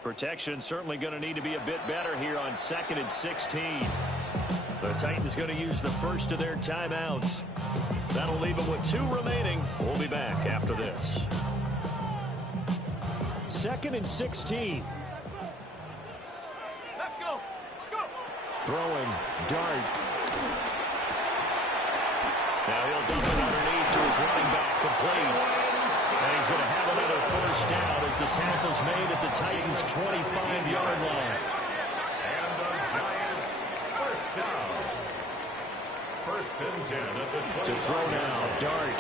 Protection certainly going to need to be a bit better here on 2nd and 16. The Titans going to use the first of their timeouts. That'll leave them with 2 remaining. We'll be back after this. 2nd and 16. Let's go. Throwing, Dart. Now he'll dump it underneath to his running back, complete. And he's going to have another first down as the tackle's made at the Titans' 25-yard line. And the Giants first down. 1st and 10 at the 25. To throw now, Dart.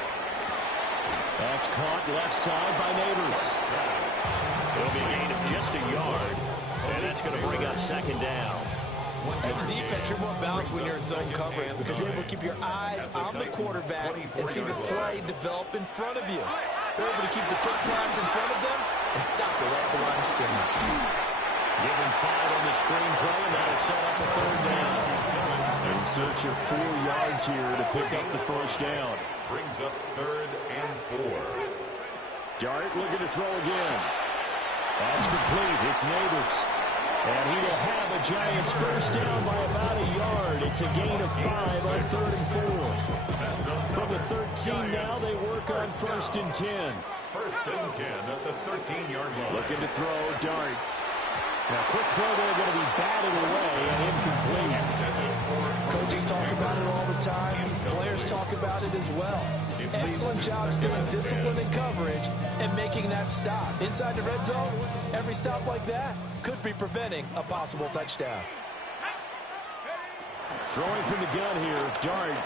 That's caught left side by Neighbors. It'll be a gain of just a yard. And that's going to bring up 2nd down. As a defense, you're more balanced when you're in zone coverage because you're able to keep your eyes on the quarterback and see the play develop in front of you. They're able to keep the quick pass in front of them and stop it right at the line of scrimmage. Give him 5 on the screen play, and that'll set up a 3rd down. In search of 4 yards here to pick up the first down. Brings up 3rd and 4. Dart looking to throw again. That's complete. It's Neighbors. And he will have a Giants first down by about a yard. It's a gain of 5 on 3rd and 4. From the 13 now, they work on 1st and 10. 1st and 10 at the 13-yard line. Looking to throw, Dart. Now, quick throw there, going to be batted away and incomplete. Coaches talk about it all the time. players talk about it as well. Excellent job staying disciplined in coverage and making that stop. Inside the red zone, every stop like that could be preventing a possible touchdown. Throwing from the gun here, Dart.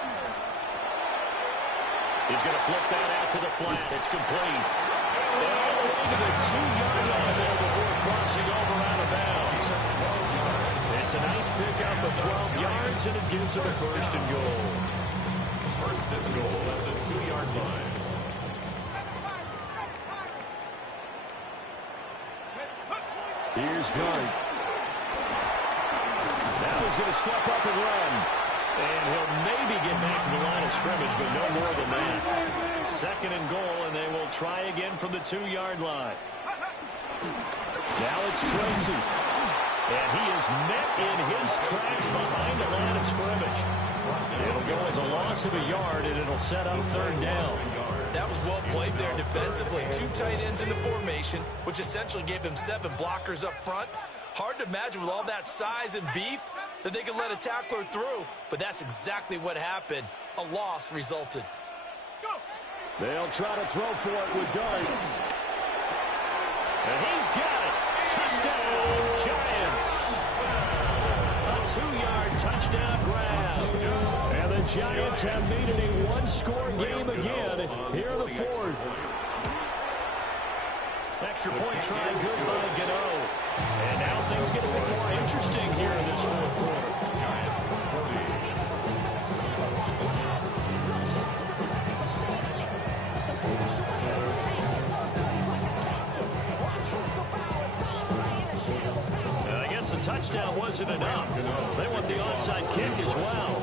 He's going to flip that out to the flat. It's complete. All the way to the 2-yard line there before crossing over out of bounds. It's a nice pickup of 12 yards, and it gives him a first and goal. First and goal at the 2-yard line. Here's Dart. Now he's going to step up and run. And he'll maybe get back to the line of scrimmage, but no more than that. Second and goal, and they will try again from the 2-yard line. Now it's Tracy. And he is met in his tracks behind the line of scrimmage. It'll go as a loss of a yard, and it'll set up third down. That was well played there defensively. 2 tight ends in the formation, which essentially gave them 7 blockers up front. Hard to imagine with all that size and beef that they could let a tackler through, but that's exactly what happened. A loss resulted. They'll try to throw for it with Dart. And he's got it. Touchdown, Giants. A 2-yard touchdown grab. And the Giants have made it a one-score game again here in the fourth. Extra point try good by Gano. And now things get a bit more interesting here in this fourth quarter. Giants 40. I guess the touchdown wasn't enough. They want the onside kick as well.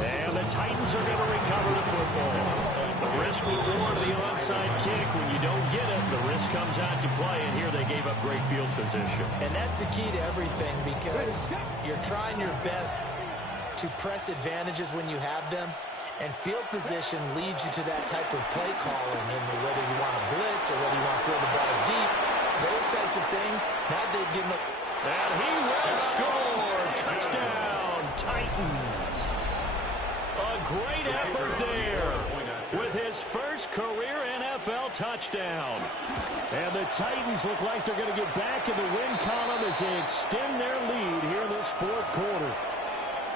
And the Titans are going to recover the football. The risk reward of the onside kick. When you don't get it, the risk comes out to play, and here they gave up great field position. And that's the key to everything, because you're trying your best to press advantages when you have them, and field position leads you to that type of play calling, and whether you want to blitz or whether you want to throw the ball deep, those types of things. Now they've given up. And he will score. Touchdown, Titans. A great effort there with his first career NFL touchdown. And the Titans look like they're going to get back in the win column as they extend their lead here in this fourth quarter.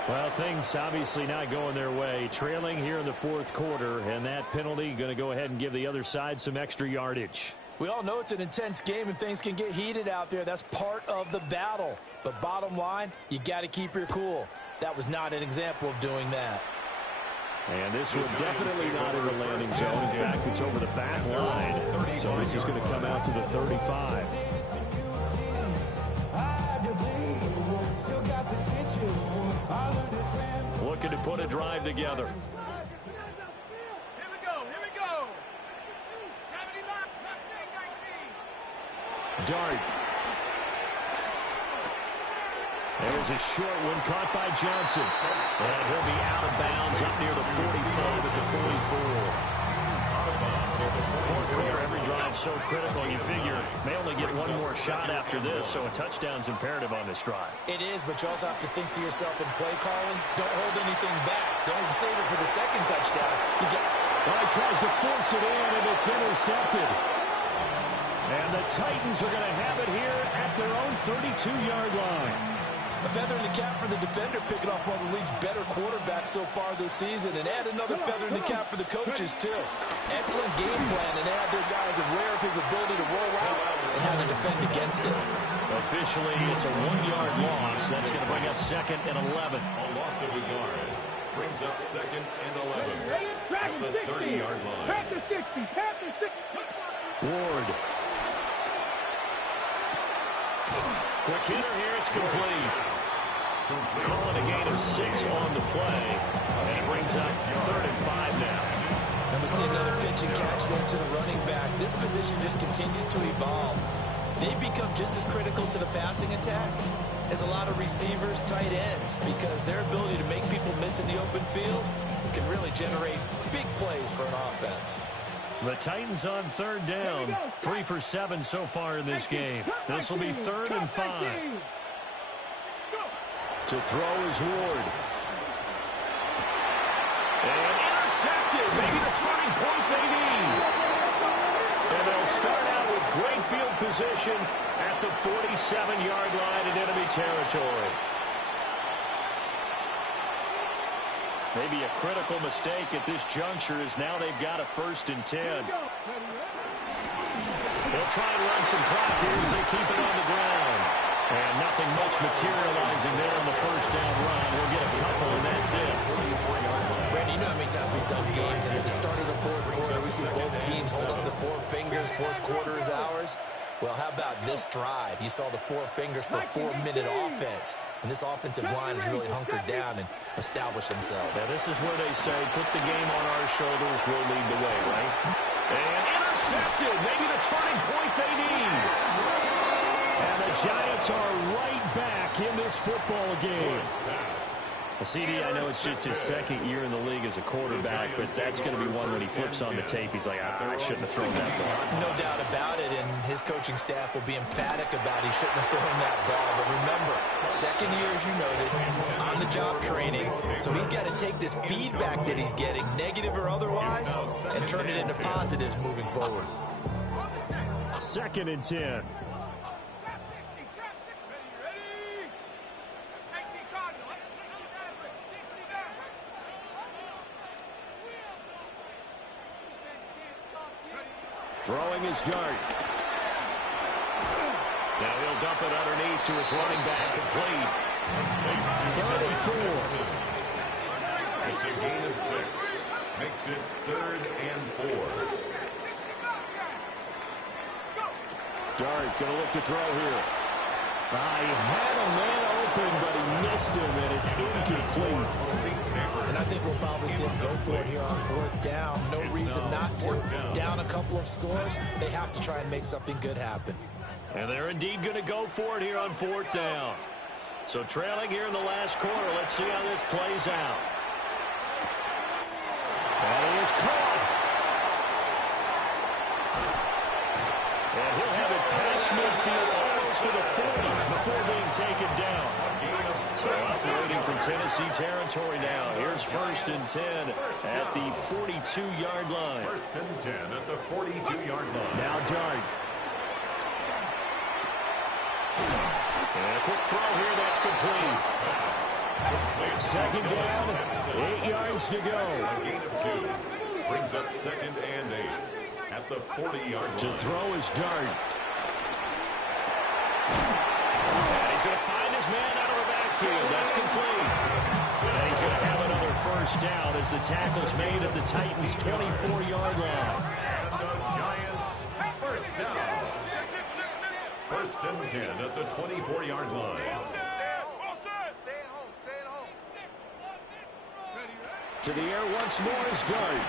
Well, things obviously not going their way. Trailing here in the fourth quarter, and that penalty going to go ahead and give the other side some extra yardage. We all know it's an intense game and things can get heated out there. That's part of the battle. But bottom line, you got to keep your cool. That was not an example of doing that. And this one definitely not in the landing zone. In fact, it's over the back line. So this is going to come out to the 35. Looking to put a drive together. Here we go. 70 lock, +19. Dart. There's a short one caught by Johnson. And he'll be out of bounds up near the 45 at the 44. Fourth quarter, every drive so critical. You figure may only get one more shot after this, so a touchdown's imperative on this drive. It is, but you also have to think to yourself in play calling, don't hold anything back. Don't save it for the second touchdown. Well, he tries to force it in, and it's intercepted. And the Titans are going to have it here at their own 32-yard line. A feather in the cap for the defender, picking off one of the league's better quarterbacks so far this season, and add another feather in the cap for the coaches, too. Excellent game plan, and they have their guys aware of his ability to roll out and how to defend against it. Officially, it's a 1-yard loss. That's going to bring up second and 11. A loss of a yard brings up second and 11 at the 30-yard line. Panther 60. Panther 60. Ward. Quick hitter here. It's complete. Calling a gain of 6 on the play. And it brings up 3rd and 5 now. And we see another pitch and catch there to the running back. This position just continues to evolve. They become just as critical to the passing attack as a lot of receivers, tight ends, because their ability to make people miss in the open field can really generate big plays for an offense. The Titans on 3rd down. 3 for 7 so far in this game. This will be 3rd and 5. To throw is Ward. And intercepted. Maybe the turning point they need. And they'll start out with great field position at the 47-yard line in enemy territory. Maybe a critical mistake at this juncture is now they've got a 1st and 10. They'll try and run some clock here as they keep it on the ground. And nothing much materializing there on the 1st down run. We'll get a couple, and that's it. Brandon, you know how many times we've done games, and at the start of the 4th quarter, we see both teams hold up the 4 fingers, 4th quarter is ours. Well, how about this drive? You saw the 4 fingers for 4-minute offense. And this offensive line has really hunkered down and established themselves. Now, this is where they say, put the game on our shoulders, we'll lead the way, right? And intercepted. Maybe the turning point they need. And the Giants are right back in this football game. CD, I know it's just his 2nd year in the league as a quarterback, but that's going to be one when he flips on the tape, he's like, I shouldn't have thrown that ball. No doubt about it, and his coaching staff will be emphatic about he shouldn't have thrown that ball. But remember, 2nd year, as you noted, on-the-job training, so he's got to take this feedback that he's getting, negative or otherwise, and turn it into positives moving forward. 2nd and 10. Throwing his dart. Now he'll dump it underneath to his running back, complete. 3rd and 4. It's a gain of 6. Makes it 3rd and 4. Dart going to look to throw here. He had a man open, but he missed him, and it's incomplete. And I think we'll probably see him go for it here on 4th down. No reason not to. Down a couple of scores, they have to try and make something good happen. And they're indeed going to go for it here on 4th down. So trailing here in the last quarter, let's see how this plays out. And he is caught. And he'll have it past midfield almost to the 40 before being taken down. So operating from Tennessee territory now. Here's 1st and 10 at the 42-yard line. 1st and 10 at the 42-yard line. Now Dart. And a quick throw here, that's complete. 2nd down, 8 yards to go. A gain of 2. Brings up 2nd and 8 at the 40-yard line. To throw is Dart. And he's going to find his man out of the backfield. That's complete. And he's going to have another 1st down as the tackle's made at the Titans' 24-yard line. And the Giants' 1st down. 1st and 10 at the 24-yard line. To the air once more is Dart.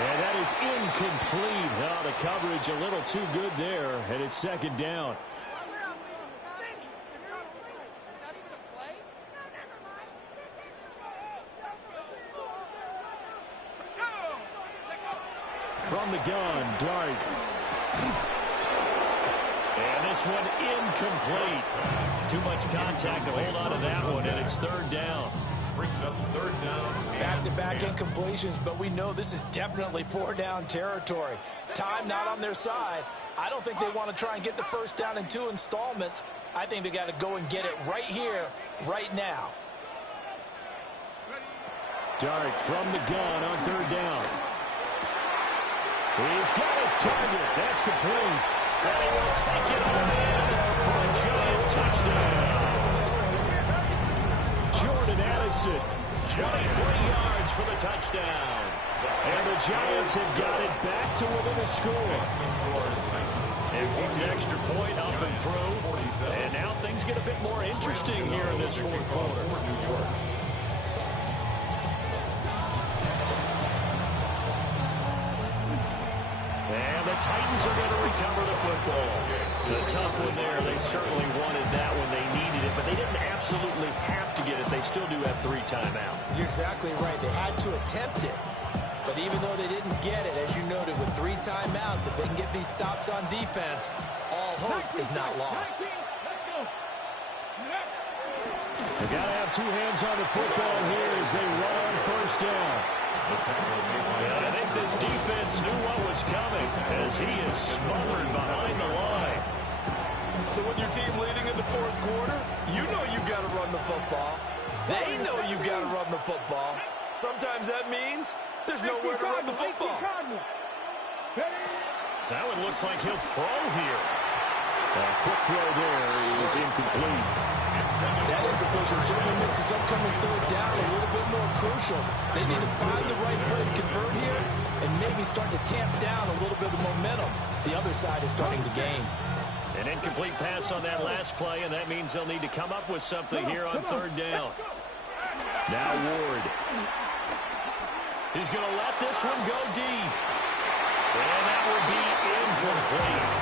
And that is incomplete. Oh, the coverage a little too good there, and it's 2nd down. From the gun, Dart. And this one incomplete. Too much contact to hold on to that one, and it's 3rd down. Brings up 3rd down. Back-to-back incompletions, but we know this is definitely 4-down territory. Time not on their side. I don't think they want to try and get the 1st down in 2 installments. I think they got to go and get it right here, right now. Dart from the gun on 3rd down. He's got his target. That's complete. And he will take it on in for a giant touchdown. Jordan Addison, 23 yards for the touchdown. And the Giants have got it back to within a score. And one extra point up and through. And now things get a bit more interesting here in this 4th quarter. And the Titans are going to recover the football. The tough one there. They certainly wanted that when they needed it, but they didn't absolutely have to get it. They still do have 3 timeouts. You're exactly right. They had to attempt it. But even though they didn't get it, as you noted, with 3 timeouts, if they can get these stops on defense, all hope is not lost. They got to have two hands on the football here as they run on first down. Yeah, I think this defense knew what was coming as he is smothered behind the line. So with your team leading in the fourth quarter, you know you've got to run the football. They know you've got to run the football. Sometimes that means there's nowhere to run the football. That one looks like he'll throw here. A quick throw there is incomplete. That incompletion certainly makes this upcoming third down a little bit more crucial. They need to find the right play to convert here and maybe start to tamp down a little bit of momentum. The other side is starting to gain. An incomplete pass on that last play, and that means they'll need to come up with something here on third down. Now Ward. He's going to let this one go deep. And that will be incomplete.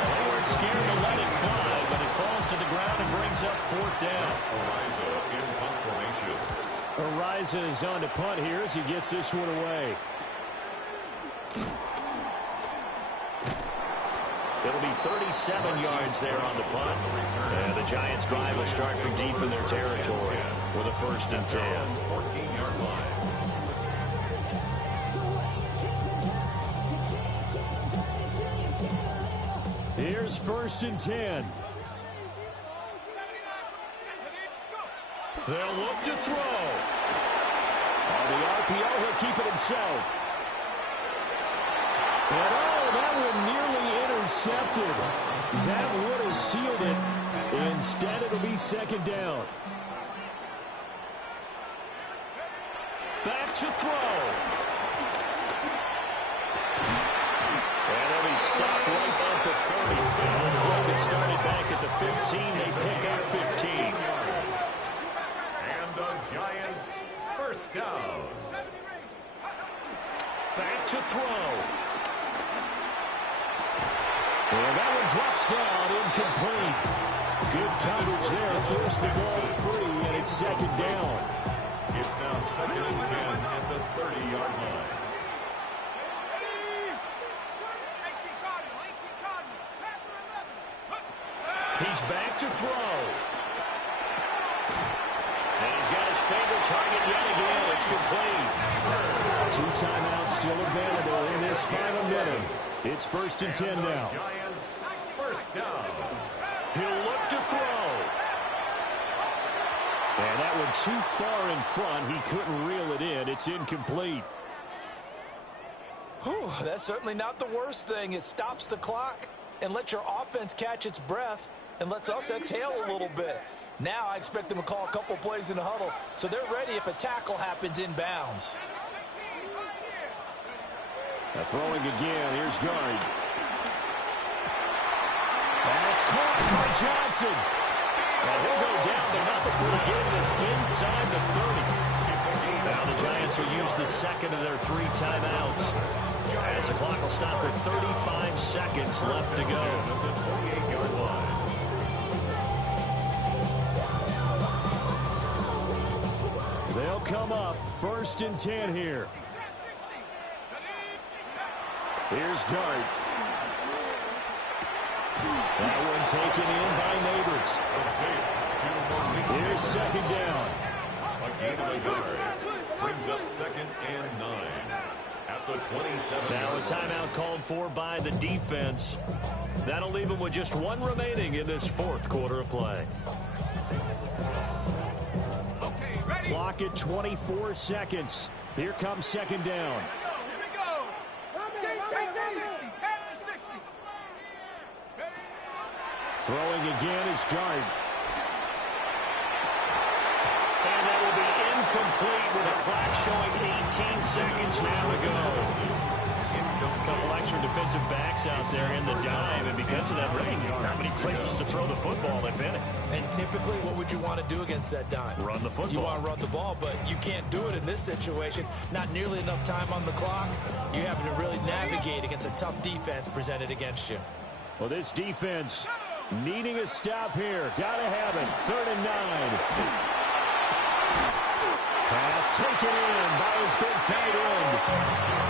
They weren't scared to let it fly, but it falls to the ground and brings up fourth down. Ariza is on to punt here as he gets this one away. It'll be 37 yards there on the punt. And the Giants' drive will start from deep in their territory with a 1st and 10. 14-yard line. Here's 1st and 10. They'll look to throw. On the RPO, he'll keep it himself. And that one nearly intercepted. That would have sealed it. Instead, it'll be 2nd down. Back to throw. And they'll be stopped right at the 35. The play that started back at the 15. They pick up 15. And the Giants, 1st down. Back to throw. And that one drops down, incomplete. Good coverage there, forced the ball free, and it's 2nd down. It's now 2nd and 10 at the 30-yard line. He's back to throw. And he's got his favorite target yet again. It's complete. 2 timeouts still available in this final minute. It's 1st and 10 now. Giants, 1st down. He'll look to throw. And that one too far in front. He couldn't reel it in. It's incomplete. Whew, that's certainly not the worst thing. It stops the clock and lets your offense catch its breath and lets us exhale a little bit. Now I expect them to call a couple plays in the huddle so they're ready if a tackle happens inbounds. Now throwing again. Here's Dart. And it's caught by Johnson. And he'll go down, but not before the game is inside the 30. Now the Giants will use the 2nd of their 3 timeouts. As the clock will stop with 35 seconds left to go. The 28-yard line. They'll come up 1st and 10 here. Here's Dart. That one taken in by Neighbors. Here's 2nd down. A gain of a yard. Brings up 2nd and 9 at the 27. Now a timeout called for by the defense. That'll leave them with just 1 remaining in this 4th quarter of play. Clock at 24 seconds. Here comes 2nd down. Throwing again is Dart. And that will be incomplete with a clock showing 18 seconds now to go. A couple extra defensive backs out there in the dime, and because of that rain, not many places to throw the football, if any. And typically, what would you want to do against that dime? Run the football. You want to run the ball, but you can't do it in this situation. Not nearly enough time on the clock. You having to really navigate against a tough defense presented against you. Well, this defense needing a stop here. Gotta have it. 3rd and 9. Pass taken in by his big tight end.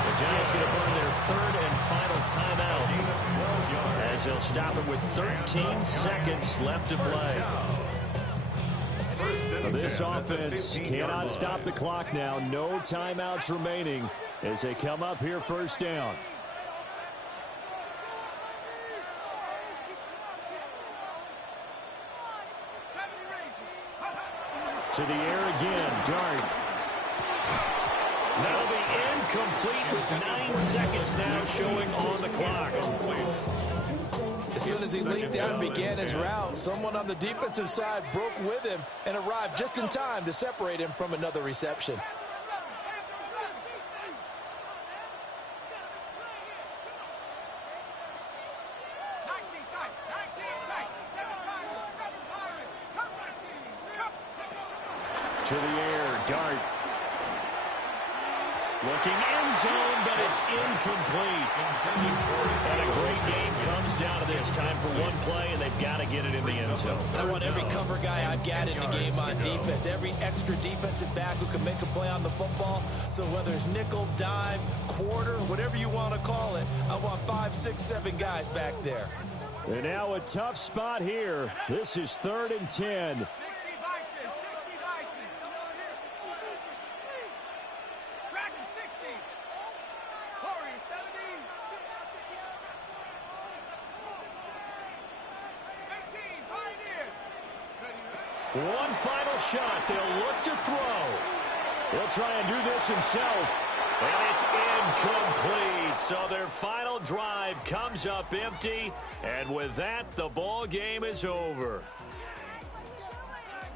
The Giants going to burn their 3rd and final timeout as they'll stop it with 13 seconds left to play. First and This 10 at the offense 15-yard cannot line. stop the clock now. No timeouts remaining as they come up here first down. To the air again, Dart. That'll be incomplete with 9 seconds now showing on the clock. As soon as he leaped down and began his route, someone on the defensive side broke with him and arrived just in time to separate him from another reception. To the air, Dart. Looking end zone, but it's incomplete. And a great game comes down to this. Time for one play, and they've got to get it in the end zone. I want every cover guy I've got in the game on defense, every extra defensive back who can make a play on the football. So whether it's nickel, dime, quarter, whatever you want to call it, I want 5, 6, 7 guys back there. And now a tough spot here. This is 3rd and 10. One final shot. They'll look to throw. He'll try and do this himself. And it's incomplete. So their final drive comes up empty. And with that, the ball game is over.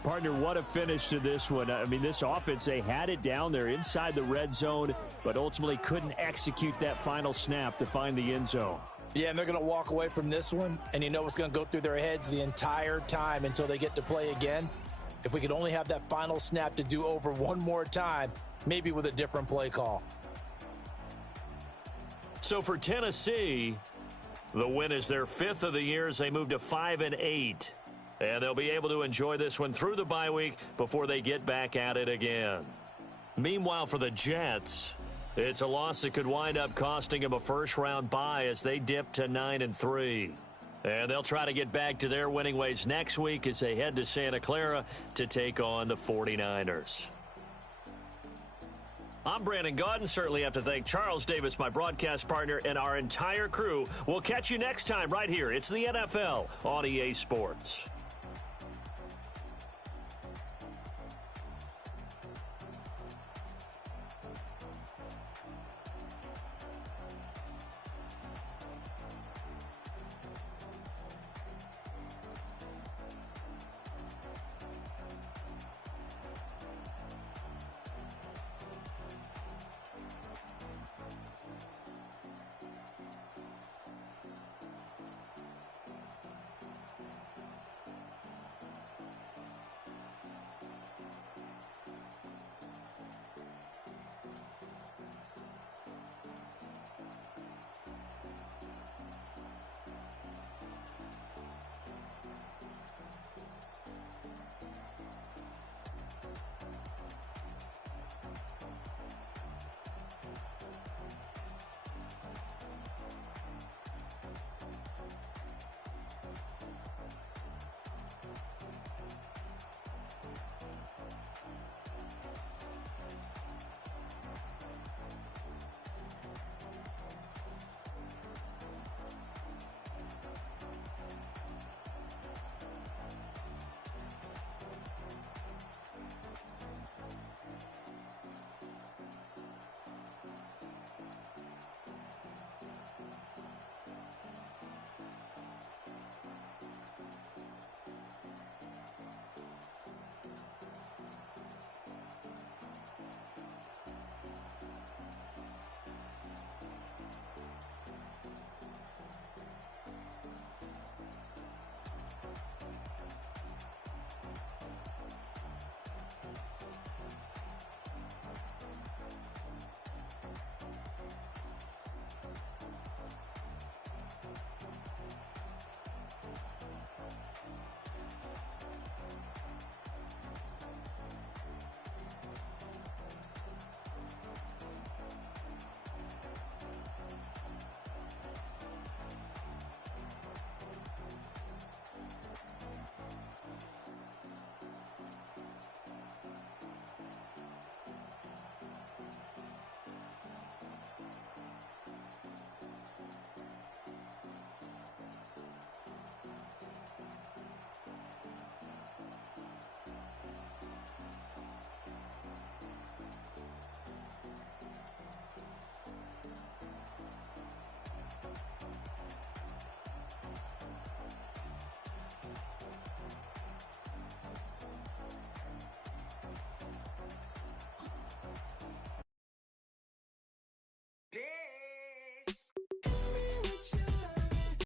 Partner, what a finish to this one. I mean, this offense, they had it down there inside the red zone, but ultimately couldn't execute that final snap to find the end zone. Yeah, and they're going to walk away from this one, and you know what's going to go through their heads the entire time until they get to play again. If we could only have that final snap to do over one more time, maybe with a different play call. So for Tennessee, the win is their 5th of the year as they move to 5-8. And they'll be able to enjoy this one through the bye week before they get back at it again. Meanwhile, for the Jets, it's a loss that could wind up costing them a first-round bye as they dip to 9-3. And they'll try to get back to their winning ways next week as they head to Santa Clara to take on the 49ers. I'm Brandon Gaudin. Certainly have to thank Charles Davis, my broadcast partner, and our entire crew. We'll catch you next time right here. It's the NFL on EA Sports.